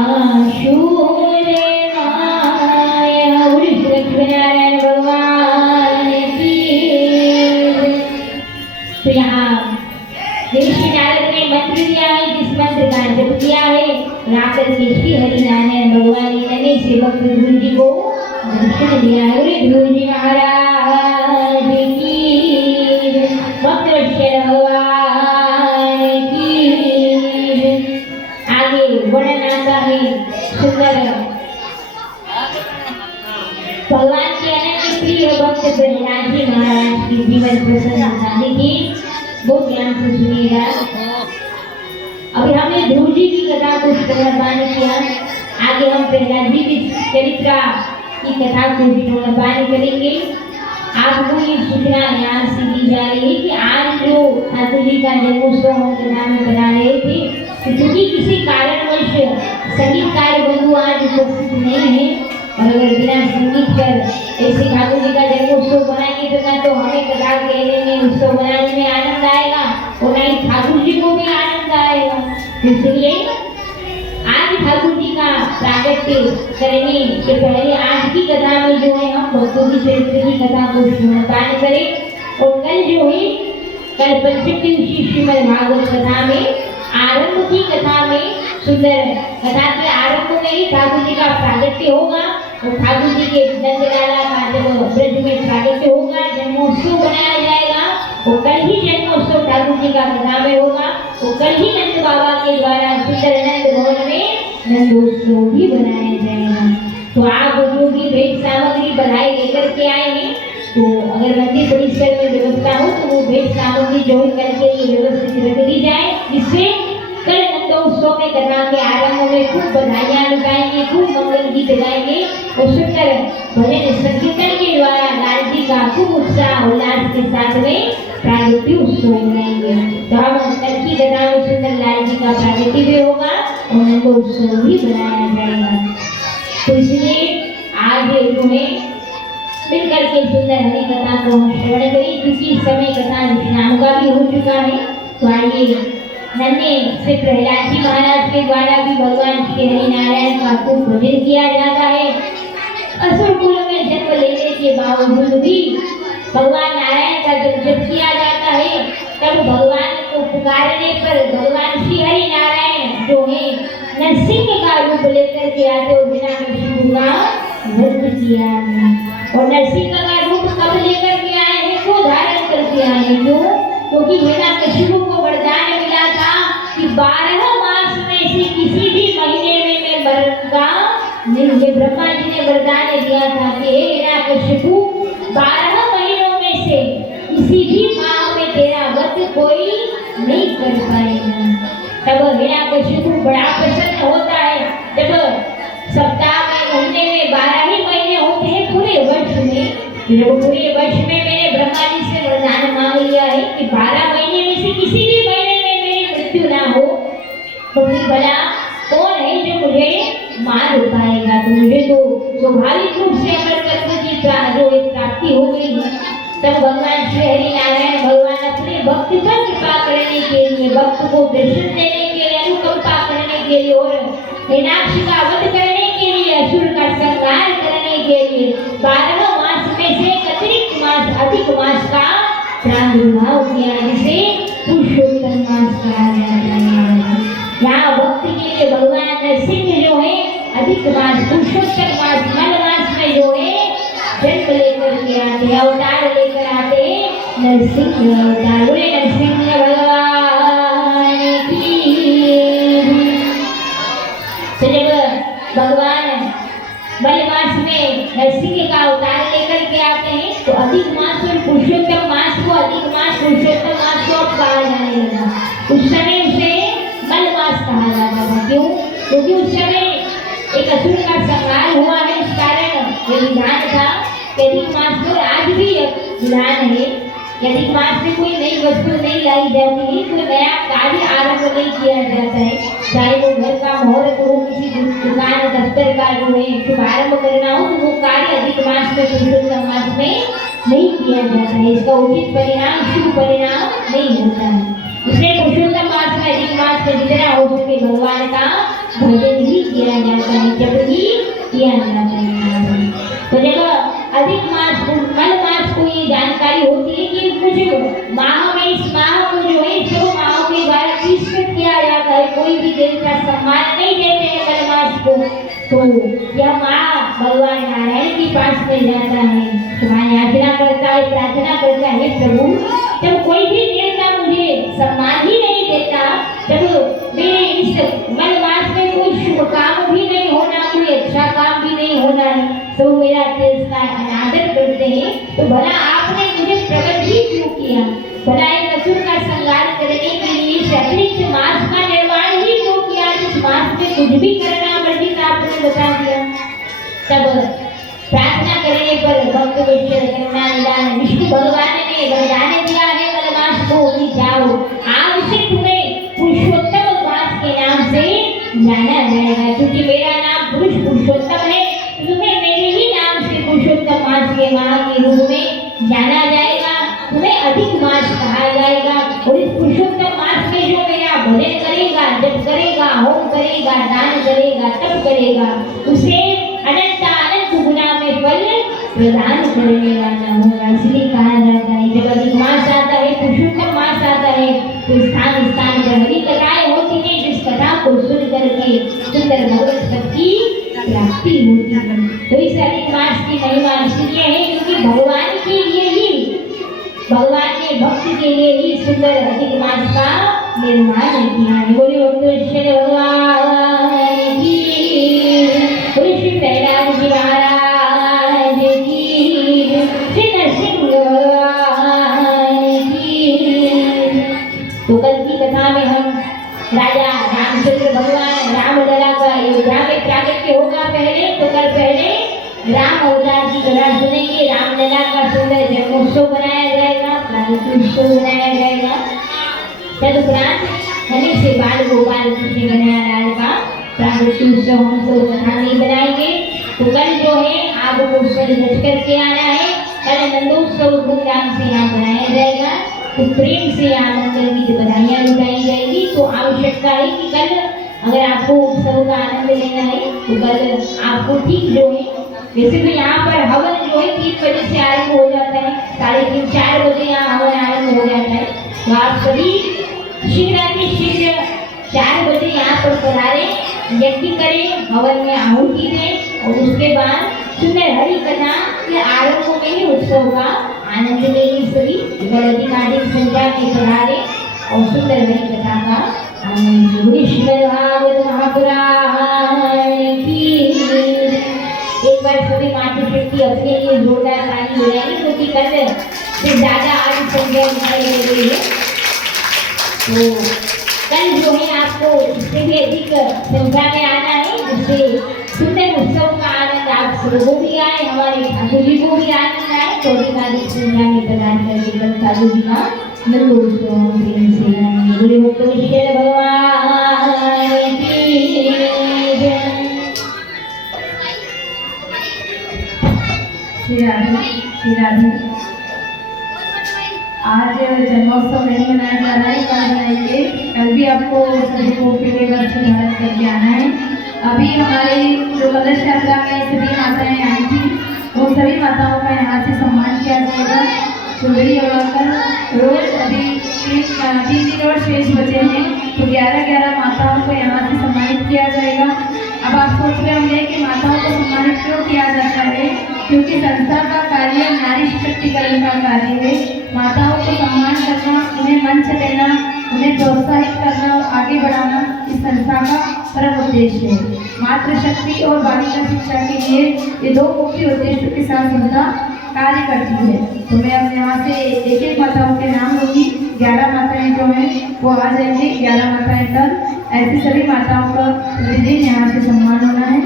बोलिए श्री लक्ष्मीनारायण भगवान की। तो यहाँ ऋषि नारद ने मंत्र दिया है। जिस मंत्र का जप किया है राकर के श्री हरिनारायण भगवान ने सेवक गुरु जी को दर्शन दिया है। बोले गुरु जी महाराज की, भक्त वत्सल भगवान की। आगे वर्णन आता है सुंदर भगवान के अनन्य प्रिय भक्त प्रहलाद जी महाराज की जीवन प्रसंग की। वो ध्यान से सुनिएगा। अभी हमने ध्रुव जी की कथा को श्रवणपान किया। आगे हम प्रहलाद जी की चरित्र की कथा को श्रवणपान करेंगे। आपको ये सूचना यहाँ से दी जा रही है कि आज जो ठाकुर जी का जन्मोत्सव हम कथा में बना रहे थे, क्योंकि किसी कारणवश संगीतकार बंधु आज उपस्थित नहीं है, और अगर बिना संगीत कर ऐसे ठाकुर जी का जन्मोत्सव बनाएंगे तो ना तो हमें कथा कहने में, उत्सव बनाने में आनंद आएगा और ना ही ठाकुर जी को भी आनंद आएगा। इसलिए आज ठाकुर जी का प्रागट्य करने के पहले आज की कथा में जो है हम भक्तों की चरित्र की कथा को श्रवणपान करें। और कल जो है कल पंचम दिवसीय श्रीमद् भागवत कथा में आरंभ की कथा में सुंदर कथा के आरंभ में ही ठाकुर जी का प्रागट्य होगा। और ठाकुर जी के नंदलाला का जब ब्रज में प्रागट्य होगा, जन्मोत्सव बनाया जाएगा। और कल ही जन्मोत्सव ठाकुर जी का कथा में होगा। और कल ही नंद बाबा के द्वारा सुंदर नंद भवन में नंदोत्सव भी बनाया जाएगा। तो आप जो भी भेंट सामग्री बधाई लेकर के आए हैं, तो अगर मंदिर परिसर में व्यवस्था हो तो वो भेंट सामग्री जो है कल के लिए व्यवस्थित रख दी जाए, जिससे कल नंदोत्सव में कथा के आरंभ में खूब बधाइयाँ लगाएंगे, खूब मंगल गीत गाएंगे और सुंदर भजन संकीर्तन के द्वारा लाल जी का खूब उत्साह उल्लास के साथ में प्रागट्य उत्सव मनाएंगे। तो हम कल की कथा में सुंदर लाल जी का प्रागट्य भी होगा और नंदोत्सव भी बनाया जाएगा। तो इसलिए आज जो है मिलकर के सुंदर हरि कथा को हम श्रवण करें, क्योंकि इस समय कथा विश्राम का भी हो चुका है। तो आइए नन्हे से प्रहलाद जी महाराज के द्वारा भी भगवान श्री हरिनारायण का खूब भजन किया जाता है। असुर कुल में जन्म लेने के बावजूद भी भगवान नारायण का जब जप किया जाता है, तब भगवान को पुकारने पर भगवान श्री हरिनारायण जो है नरसिंह का रूप लेकर के आते और बिना विष्णु का वध किया है। और नरसिंह का रूप कब लेकर के आए हैं? को धारण करके आए हैं। क्यों? क्योंकि हिरण्यकशिपु को वरदान मिला था कि 12 मास में से किसी भी महीने में मैं मरूंगा। ये ब्रह्मा जी ने वरदान दिया था कि हे हिरण्यकशिपु 12 महीनों में से किसी भी माह में तेरा वध कोई नहीं कर पाएगा। तब हिरण्यकशिपु बड़ा प्रसन्न होता है। जब सप्ताह में महीने में 12 ही महीने होते हैं पूरे वर्ष में, जब पूरे वर्ष में मैंने ब्रह्मा जी से वरदान मांग लिया है कि 12 महीने में से किसी भी महीने में मेरी मृत्यु ना हो, तो भला कौन है जो मुझे मार पाएगा। तो मुझे तो स्वाभाविक रूप से अमर तत्व की जो प्राप्ति हो गई है। तब भगवान श्री हरिनारायण भगवान अपने भक्त पर कृपा करने के लिए, भक्त को दर्शन देने के लिए, अनुकंपा करने के लिए और हिरण्याक्ष का वध करने के लिए, असुर का संहार करने के लिए 12 मास में से अतिरिक्त मास, अधिक मास का प्रादुर्भाव किया, जिसे पुरुषोत्तम मास कहा जाता है। यहाँ भक्ति के लिए भगवान नरसिंह जो है अधिक मास, पुरुषोत्तम मास, मन मास में जो है जन्म लेकर के आते हैं, अवतार लेकर आते हैं नरसिंह अवतार। बोले नरसिंह भगवान की। तो जब भगवान मलमास में नरसिंह का अवतार लेकर के आते हैं तो अधिक मास और पुरुषोत्तम मास को अधिक मास पुरुषोत्तम मास को अब कहा जाने लगा। उस समय उसे मलमास कहा जाता था। क्यों? क्योंकि उस समय एक असुर का संहार हुआ है, इस कारण ये विधान था कि अधिक मास में, आज भी विधान है, अधिक मास में कोई नई वस्तु नहीं लाई जाती है, कोई नया कार्य आरंभ नहीं किया जाता है, चाहे वो घर का मुहूर्त हो, किसी दुकान दफ्तर का जो है शुभारंभ करना हो, तो वो कार्य अधिक मास में पुरुषोत्तम मास में नहीं किया जाता है। इसका उचित परिणाम शुभ परिणाम नहीं होता है। इसलिए पुरुषोत्तम मास में अधिक मास में जितना हो सके भगवान का भजन ही किया जाता है, जब ही किया जाता है। तो जब अधिक मास मल मास को ये जानकारी होती है कि कुछ माह में, इस माह को जो है सब माहों के द्वारा तिरस्कृत किया जाता है, कोई भी देव का सम्मान नहीं देते हैं मल मास को। तो यह माह भगवान नारायण के पास में जाता है, तुम्हारी याचना करता है, प्रार्थना करता है, प्रभु जब कोई भी देवता मुझे सम्मान ही नहीं देता, जब मेरे इस मल मास में कोई शुभ काम भी नहीं होना, कोई अच्छा काम भी नहीं होना है, तो मेरा तिरस्कार अनादर करते हैं, तो भला आपने मुझे प्रकट ही क्यों किया? भला एक असुर का संहार करने के लिए इस अतिरिक्त मास का निर्माण ही क्यों किया, जिस मास में कुछ भी करना वर्जित आपने बता दिया। तब प्रार्थना करने पर भक्त वैश्य करुणा निदान विष्णु भगवान ने वरदान दिया है मलमास को कि जाओ, आज से तुम्हें पुरुषोत्तम मास के नाम से जाना जाएगा, क्योंकि मेरा नाम पुरुष पुरुषोत्तम है, तुम्हें मेरे ही नाम से पुरुषोत्तम मास के माह के रूप में जाना जाएगा, तुम्हें अधिक मास कहा जाएगा। और इस पुरुषोत्तम मास में जो मेरा भजन करेगा, जप करेगा, होम करेगा, दान करेगा, तप करेगा, उसे अनंत अनंत गुना में फल प्रदान करने वाला होगा। इसलिए कहा जाता है जब अधिक मास आता है, पुरुषोत्तम मास आता है, तो स्थान स्थान पर हरि कथाएं होती है, जिस कथा को सुन करके सुंदर भगवत भक्ति प्राप्ति होती है। तो इस अधिक मास की महिमा इसलिए है क्योंकि भगवान के लिए ही, भगवान के भक्त के लिए ही सुंदर अधिक मास का निर्माण किया है। बोले भक्त भगवान की, श्री प्रहलाद जी महाराज की, श्री नरसिंह भगवान की। तो कल की कथा में हम राजा रामचंद्र भगवान रामलला का अयोध्या में प्राकट्य होगा पहले, तो कल पहले राम अवतार की कथा सुनेंगे। रामलला का सुंदर जन्मोत्सव बनाया जाएगा, प्रागट्योत्सव बनाया जाएगा। तदुपरांत हमें से बाल गोपाल कृष्ण कन्हैया लाल का प्रागट्योत्सव हम सब कथा नहीं बनाएंगे। तो कल जो है आपको सज धज करके आना है। कल नंदोत्सव धूमधाम से यहाँ बनाया जाएगा, तो प्रेम से यहाँ मंगल की बधाइयाँ लुटाई जाएगी। तो आवश्यकता है कि कल अगर आपको उत्सव का आनंद लेना है तो कल आपको ठीक जो है, वैसे तो यहाँ पर हवन जो है 3 बजे से आरंभ हो जाता है, 3:30-4 बजे यहाँ हवन आरंभ हो जाता है। तो आप सभी शीघ्र 4 बजे यहाँ पर पधारे, यज्ञ करें, हवन में आहुति दें और उसके बाद सुंदर हरि कथा के आरंभ में ही उत्सव का आनंद लेंगे। सभी अधिकाधिक संख्या में पधारे और सुंदर हरि कथा का आनंद। श्रीमद् भागवत महापुराण की। एक बार सभी मातृ शक्ति अपने लिए जोरदार ताली बजाएंगे, क्योंकि कल से ज़्यादा आज संख्या दिखाई दे रही है। तो कल जो है आपको इससे भी अधिक संख्या में आना है, जिससे सुंदर उत्सव का आनंद आप सबको भी आए, हमारे ठाकुर जी को भी आनंद आए। तो अधिकाधिक संख्या में प्रदान करके कल ठाकुर जी का नंदोत्सव हम प्रेम से मनाएंगे। बोले भक्त विश्व भगवान की जय। श्री राधे। आज जन्मोत्सव नहीं मनाया जा रहा है, कल मनाएंगे। कल भी आपको सभी को पीले वर्ष धारण करके आना है। अभी हमारे जो कलश यात्रा में सभी माताएं आई थी, वो सभी माताओं का यहाँ से सम्मान किया जाएगा। चुनरी उड़ाकर रोज अभी 3 दिन और शेष बचे हैं, तो 11 माताओं को यहाँ से सम्मानित किया जाएगा। अब आप सोच रहे होंगे कि माताओं को सम्मानित क्यों किया जाता है। क्योंकि संस्था का कार्य नारी सशक्तिकरण का कार्य है। माताओं को सम्मान करना, उन्हें मंच देना, उन्हें प्रोत्साहित करना और आगे बढ़ाना इस संस्था का परम उद्देश्य है। मातृशक्ति और बालिका शिक्षा के लिए ये दो मुख्य उद्देश्यों के साथ संस्था कार्य करती है। तो मैं अब यहाँ से एक एक माताओं के नाम लूंगी। 11 माताएं जो हैं वो आ जाएंगी, 11 माताएं कल। ऐसी सभी माताओं का प्रतिदिन यहाँ से सम्मान होना है।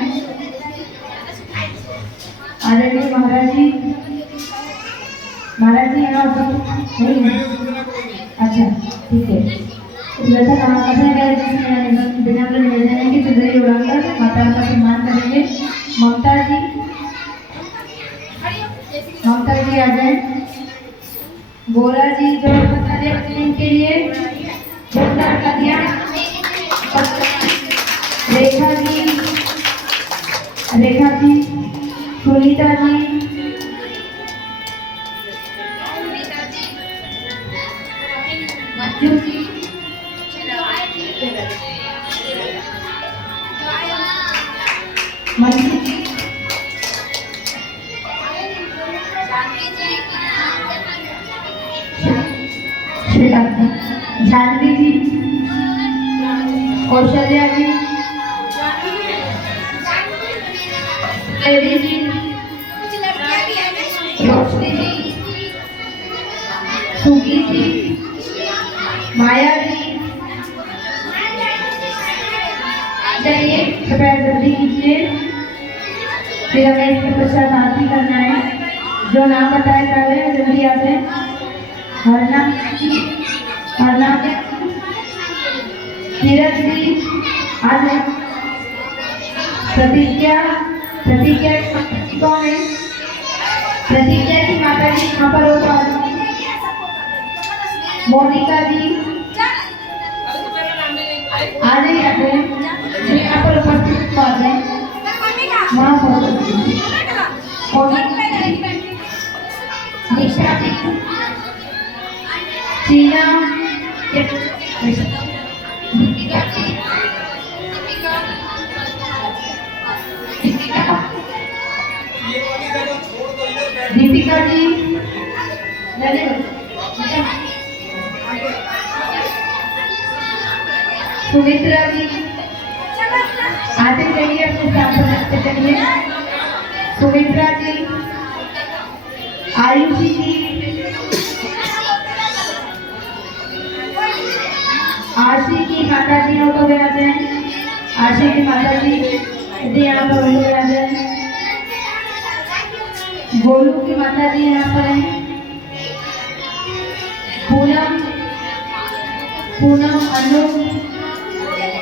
आदरणीय महाराज जी, महाराज जी यहाँ नहीं है? अच्छा ठीक है। जैसा कहा विनम्र निवेदन है कि चुनरी उड़ाकर माताओं का सम्मान करेंगे। ममता जी, ममता जी आ जाए। गोरा जी जो बता दिया के लिए जोरदार कर दिया। रेखा जी, रेखा जी, सुनीता जी, मंजू जी, मंजू जी, जानवी जी, कौशल्या जी, देवी जी, रोशनी जी, सुगी जी, माया जी, चलिए कृपया जल्दी कीजिए। फिर हमें इसके पश्चात आरती करना है। जो नाम बताए जा रहे हैं जल्दी आ जाए। हरना किरण जी आ जाए। प्रतिज्ञा, प्रतिज्ञा कौन है? प्रतिज्ञा की माता जी यहाँ पर हो तो आ जाए। मोनिका जी आ जाइए, यहाँ पर उपस्थित आ जाए। वहाँ पर निशा जी, शीला, दीपिका जी, दीपिका जी, सुमित्रा जी आते जाइए, अपने साथ रखते चलिए। सुमित्रा जी, आयुषी जी, आशी की माता जी हो तो आ जाए। आशी की माता जी यदि यहाँ पर हो आ जाए। गोलू की माता जी यहाँ पर है। पूनम, पूनम, अनु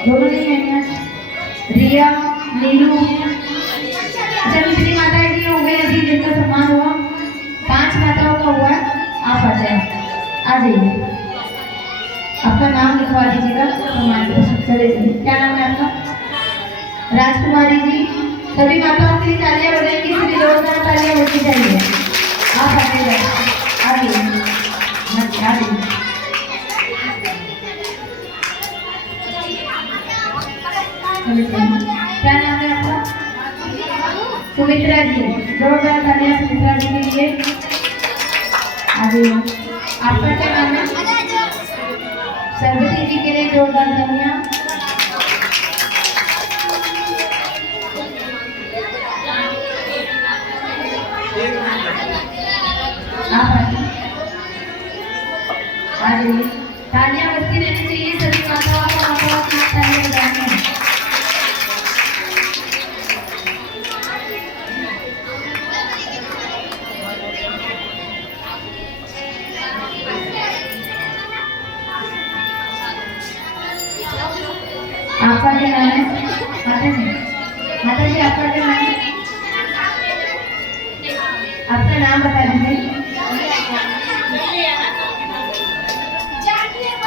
दोनों नहीं है। रिया, नीलू, अच्छा दूसरी माताएं भी हो गई अभी जिनका सम्मान हुआ। 5 माताओं का हुआ। आप आ जाए, आ जाइए, अपना नाम लिखवा दीजिएगा। चले चलिए, क्या नाम है आपका? राजकुमारी जी। सभी माताओं के लिए तालियां बजाएंगी, सभी जोरदार तालियां होनी चाहिए। आप आगे जाइए, आगे आगे। क्या नाम है आपका? सुमित्रा जी। जोरदार तालियां सुमित्रा जी के लिए। आगे आपका क्या नाम है? सरस्वती जी के लिए जोरदार तालियां। तालियां बजती रहनी चाहिए। सभी माताओं को तालियां बजानी है। आपका क्या नाम है? माता जी, माता जी आपका क्या नाम है? आपका नाम बता दीजिए।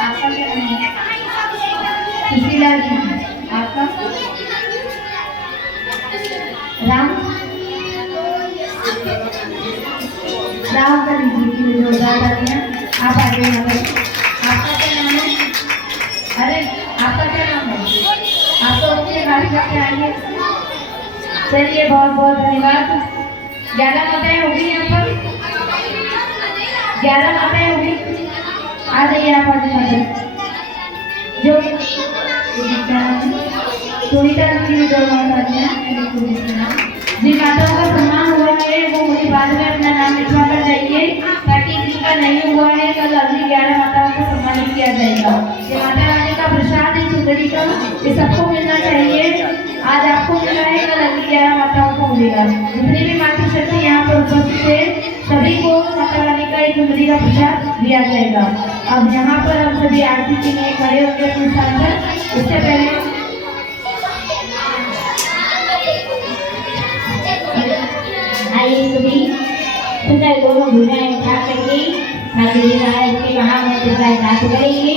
आपका क्या नाम है? सुशीला जी। आपका? राम, राम का दीजिए जोरदार तालियां। आप आगे माता जी। आपका क्या नाम है? अरे आपका क्या नाम है? आप तो अपने गाड़ी करके आइए। चलिए, बहुत बहुत धन्यवाद। 11 माताएं होगी यहाँ पर, 11 माताएं होगी। आ जाइए आप आज माता जो सुनीता जी जो माता जी माताओं का सम्मान हुआ है वो मुझे बाद में अपना नाम लिखवा कर जाइए, ताकि जिनका नहीं हुआ है कल अगली 11 माताओं को सम्मानित किया जाएगा। ये माता रानी का प्रसाद है सुंदरी का, ये सबको मिलना चाहिए। आज आपको मिला है, कल अगली 11 माताओं को मिलेगा। जितनी भी मातृशक्ति यहाँ पर उपस्थित है सभी को माता रानी का एक सुंदरी का प्रसाद दिया जाएगा। अब यहाँ पर हम सभी आरती के लिए खड़े होकर अपने स्थान पर, उससे पहले आइए सभी सुंदर दोनों भुजाएं उठा करके माता जी महाराज के महामंत्र का जाप करेंगे।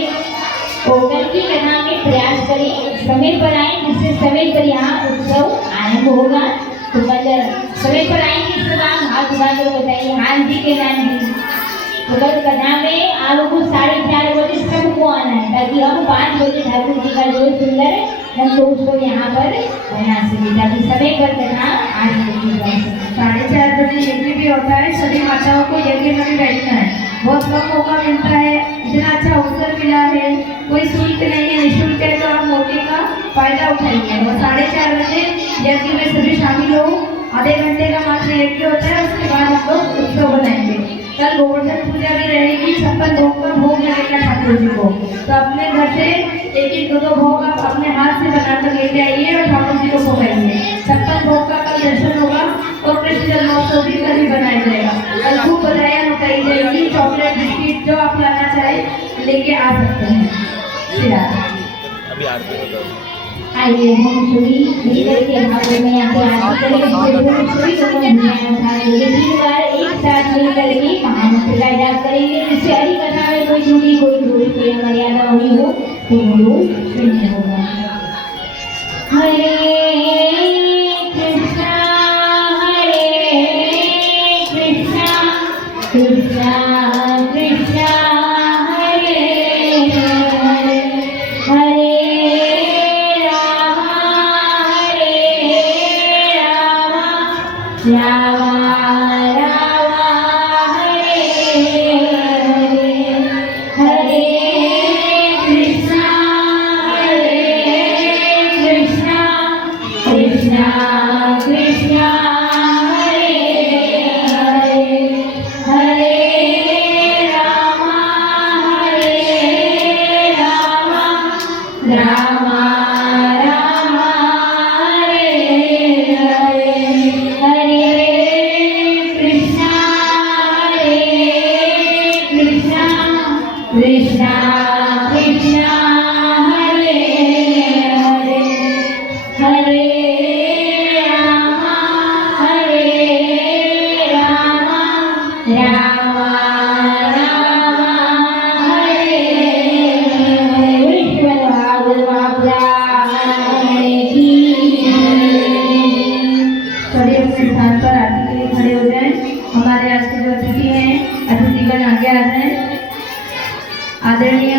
ओंकार की कथा में प्रयास करें, समय पर आए, जिससे समय पर यहाँ उत्सव आरंभ होगा। तो समय पर आएंगे इस प्रकार हाथ उठाकर बताइए हाँ जी के नाम जी। तो कल कथा में आपको 4:30 बजे सबको आना है, ताकि हम 5 बजे ठाकुर जी का जो सुंदर हम तो उसको यहाँ पर बना सके, ताकि समय पर कथा आज 4:30 बजे यज्ञ भी होता है। सभी माताओं को यज्ञ में भी बैठना है, बहुत कम मौका मिलता है, इतना अच्छा अवसर मिला है, कोई शुल्क नहीं है, निःशुल्क है, तो आप मौके का फायदा उठाइए। और 4:30 बजे यज्ञ में सभी शामिल हो। आधे घंटे का मात्र यज्ञ होता है, उसके बाद हम लोग उत्सव बनाएंगे। कल गोवर्धन पूजा भी रहेगी, 56 भोग का भोग लगेगा ठाकुर जी को। तो अपने घर से 1-1, 2-2 भोग आप अपने हाथ से बनाकर लेके आइए और ठाकुर जी को भोगाइए। 56 भोग का कल दर्शन होगा और कृष्ण जन्मोत्सव भी कल ही बनाया जाएगा। कल खूब बधाइयाँ लुटाई जाएगी, चॉकलेट बिस्किट जो आप लाना चाहे लेके आ सकते हैं। आइए हम सभी मिलकर के भाव में यहाँ पे आरती करेंगे। हम सभी दोनों भुजाएं उठाएंगे, 3 बार एक साथ मिलकर के महामंत्र का जाप करेंगे, जिससे हरि कथा में कोई त्रुटि कोई मर्यादा हुई हो तो वो शून्य होगा। हरे कृष्णा कृष्णा कृष्णा हरे हरे, हरे राम राम राम हरे हरे, हरे कृष्णा कृष्णा कृष्णा हरे हरे, हरे राम राम राम हरे हरे, हरे कृष्णा कृष्णा कृष्णा हरे हरे, हरे राम राम राम हरे हरे। विश्व सभी अपने स्थान पर आरती के लिए खड़े हो जाएं। हमारे आज के जो अतिथि हैं, अतिथिगण आगे आ जाएं। आदरणीय